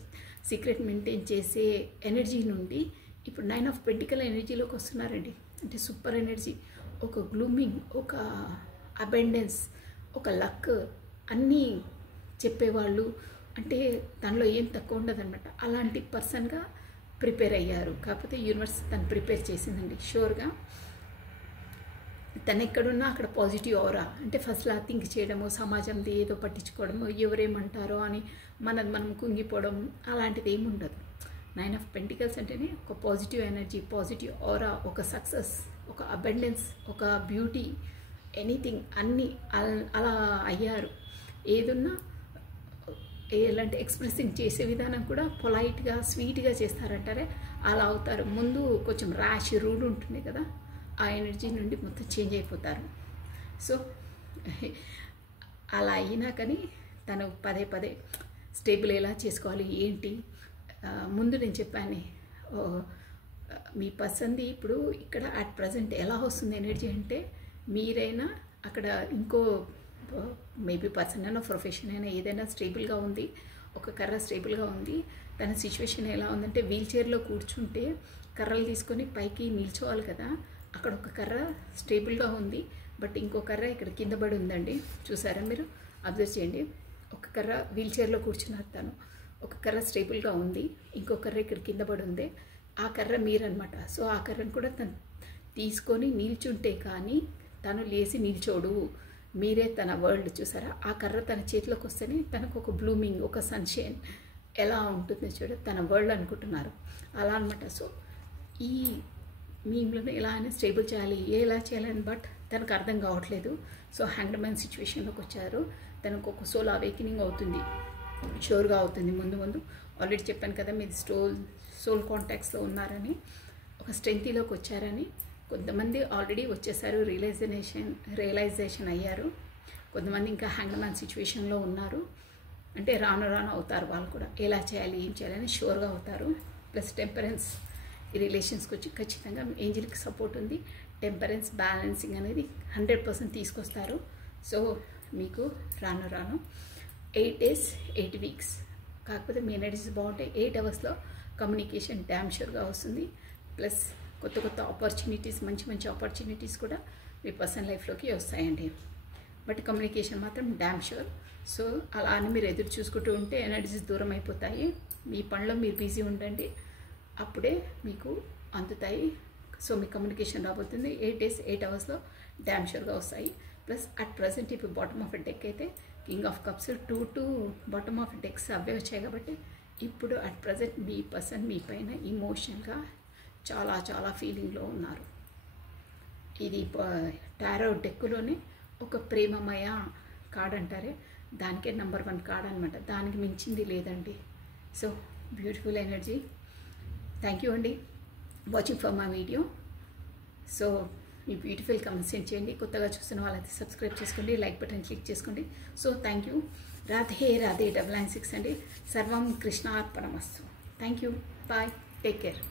సీక్రెట్ మెయింటైన్ చేసే ఎనర్జీ నుండి ఇప్పుడు 9 ఆఫ్ పెంటికల్ ఎనర్జీలోకి వస్తున్నారండి. అంటే సూపర్ ఎనర్జీ, ఒక గ్లూమింగ్, ఒక అబెండెన్స్, ఒక లక్ అన్నీ చెప్పేవాళ్ళు. అంటే దానిలో ఏం తక్కువ ఉండదన్నమాట. అలాంటి పర్సన్గా ప్రిపేర్ అయ్యారు. కాకపోతే యూనివర్స్ తను ప్రిపేర్ చేసిందండి షూర్గా. తను ఎక్కడున్నా అక్కడ పాజిటివ్ ఆరా, అంటే ఫస్ట్లా థింక్ చేయడము, సమాజంది ఏదో పట్టించుకోవడము, ఎవరేమంటారో అని మనం కుంగిపోవడం అలాంటిది ఏమి ఉండదు. 9 ఆఫ్ పెంటికల్స్ అంటేనే ఒక పాజిటివ్ ఎనర్జీ, పాజిటివ్ ఆరా, ఒక సక్సెస్, ఒక అబెండెన్స్, ఒక బ్యూటీ, ఎనీథింగ్ అన్నీ అలా అయ్యారు. ఏదున్నా ఎలాంటి ఎక్స్ప్రెసింగ్ చేసే విధానం కూడా పొలైట్గా స్వీట్గా చేస్తారంటారే, అలా అవుతారు. ముందు కొంచెం ర్యాష్ రూడ్ ఉంటుంది కదా, ఆ ఎనర్జీ నుండి మొత్తం చేంజ్ అయిపోతారు. సో అలా అయినా కానీ తను పదే పదే స్టేబుల్ ఎలా చేసుకోవాలి ఏంటి. ముందు నేను చెప్పాను, మీ పర్సన్ది ఇప్పుడు ఇక్కడ అట్ ప్రజెంట్ ఎలా వస్తుంది ఎనర్జీ అంటే, మీరైనా అక్కడ ఇంకో మేబీ పర్సన్ అయినా ప్రొఫెషన్ అయినా ఏదైనా స్టేబుల్గా ఉంది, ఒక కర్ర స్టేబుల్గా ఉంది. తన సిచ్యువేషన్ ఎలా ఉందంటే, వీల్ చైర్లో కూర్చుంటే కర్రలు తీసుకొని పైకి నిల్చోవాలి కదా, అక్కడ ఒక కర్ర స్టేబుల్గా ఉంది, బట్ ఇంకో కర్ర ఇక్కడ కింద పడి ఉందండి. చూసారా మీరు, అబ్జర్వ్ చేయండి. ఒక కర్ర వీల్ చైర్లో కూర్చున్నారు తను, ఒక కర్ర స్టేబుల్గా ఉంది, ఇంకో కర్ర ఇక్కడ కింద పడి ఉంది. ఆ కర్ర మీరనమాట. సో ఆ కర్రను కూడా తను తీసుకొని నిల్చుంటే కానీ తను లేచి నిల్చోడు, మీరే తన వరల్డ్. చూసారా, ఆ కర్ర తన చేతిలోకి వస్తేనే తనకు ఒక బ్లూమింగ్, ఒక సన్షైన్ ఎలా ఉంటుంది చూడ, తన వరల్డ్ అనుకుంటున్నారు అలా అనమాట. సో ఈ మీలను ఎలా అయినా స్టేబుల్ చేయాలి, ఎలా చేయాలని, బట్ తనకు అర్థం కావట్లేదు. సో హ్యాంగ్డ్ మ్యాన్ సిచ్యువేషన్లోకి వచ్చారు. తనకు ఒక సోల్ అవేకనింగ్ అవుతుంది, షూర్గా అవుతుంది. ముందు ఆల్రెడీ చెప్పాను కదా, మీరు సోల్ కాంటాక్ట్స్లో ఉన్నారని, ఒక స్ట్రెంగ్త్లోకి వచ్చారని. కొంతమంది ఆల్రెడీ వచ్చేసారు, రియలైజేషన్ అయ్యారు. కొంతమంది ఇంకా హ్యాంగ్డ్ మ్యాన్ సిచ్యువేషన్లో ఉన్నారు. అంటే రాను అవుతారు వాళ్ళు కూడా, ఎలా చేయాలి ఏం చేయాలని షూర్గా అవుతారు. ప్లస్ టెంపరెన్స్, ఈ రిలేషన్స్కి వచ్చి ఖచ్చితంగా ఏంజిల్కి సపోర్ట్ ఉంది. టెంపరెన్స్, బ్యాలెన్సింగ్ అనేది 100% తీసుకొస్తారు. సో మీకు రాను 8 days 8 weeks, కాకపోతే మీ ఎనర్జీస్ బాగుంటాయి. 8 hours కమ్యూనికేషన్ డ్యామ్ షూర్గా వస్తుంది. ప్లస్ కొత్త ఆపర్చునిటీస్, మంచి ఆపర్చునిటీస్ కూడా మీ పర్సనల్ లైఫ్లోకి వస్తాయండి. బట్ కమ్యూనికేషన్ మాత్రం డ్యామ్ షూర్. సో అలా అని మీరు ఎదురు చూసుకుంటూ ఉంటే ఎనర్జీస్ దూరం అయిపోతాయి. మీ పనిలో మీరు బిజీ ఉండండి, అప్పుడే మీకు అందుతాయి. సో మీ కమ్యూనికేషన్ రాబోతుంది. 8 days 8 hours డ్యామ్ షూర్గా వస్తాయి. ప్లస్ అట్ ప్రజెంట్ ఇప్పుడు బాటమ్ ఆఫ్ డెక్ అయితే king of cups 2 bottom of decks అవే వచ్చాయి. కాబట్టి ఇప్పుడు అట్ ప్రజెంట్ మీ పర్సన్ మీ పైన ఇమోషనల్గా చాలా ఫీలింగ్లో ఉన్నారు. ఇది టారో డెక్కులోనే ఒక ప్రేమమయ కార్డ్ అంటారే, దానికే నెంబర్ 1 కార్డ్ అనమాట. దానికి మించింది లేదండి. So beautiful energy. Thank you అండి watching for my video. So మీ బ్యూటిఫుల్ కమెంట్స్ సెండ్ చేయండి. కొత్తగా చూస్తున్న వాళ్ళైతే సబ్స్క్రైబ్ చేసుకోండి, లైక్ బటన్ క్లిక్ చేసుకోండి. So thank you. రాధే 996 అండి. సర్వం కృష్ణార్పణమస్తు. Thank you. Bye. Take care.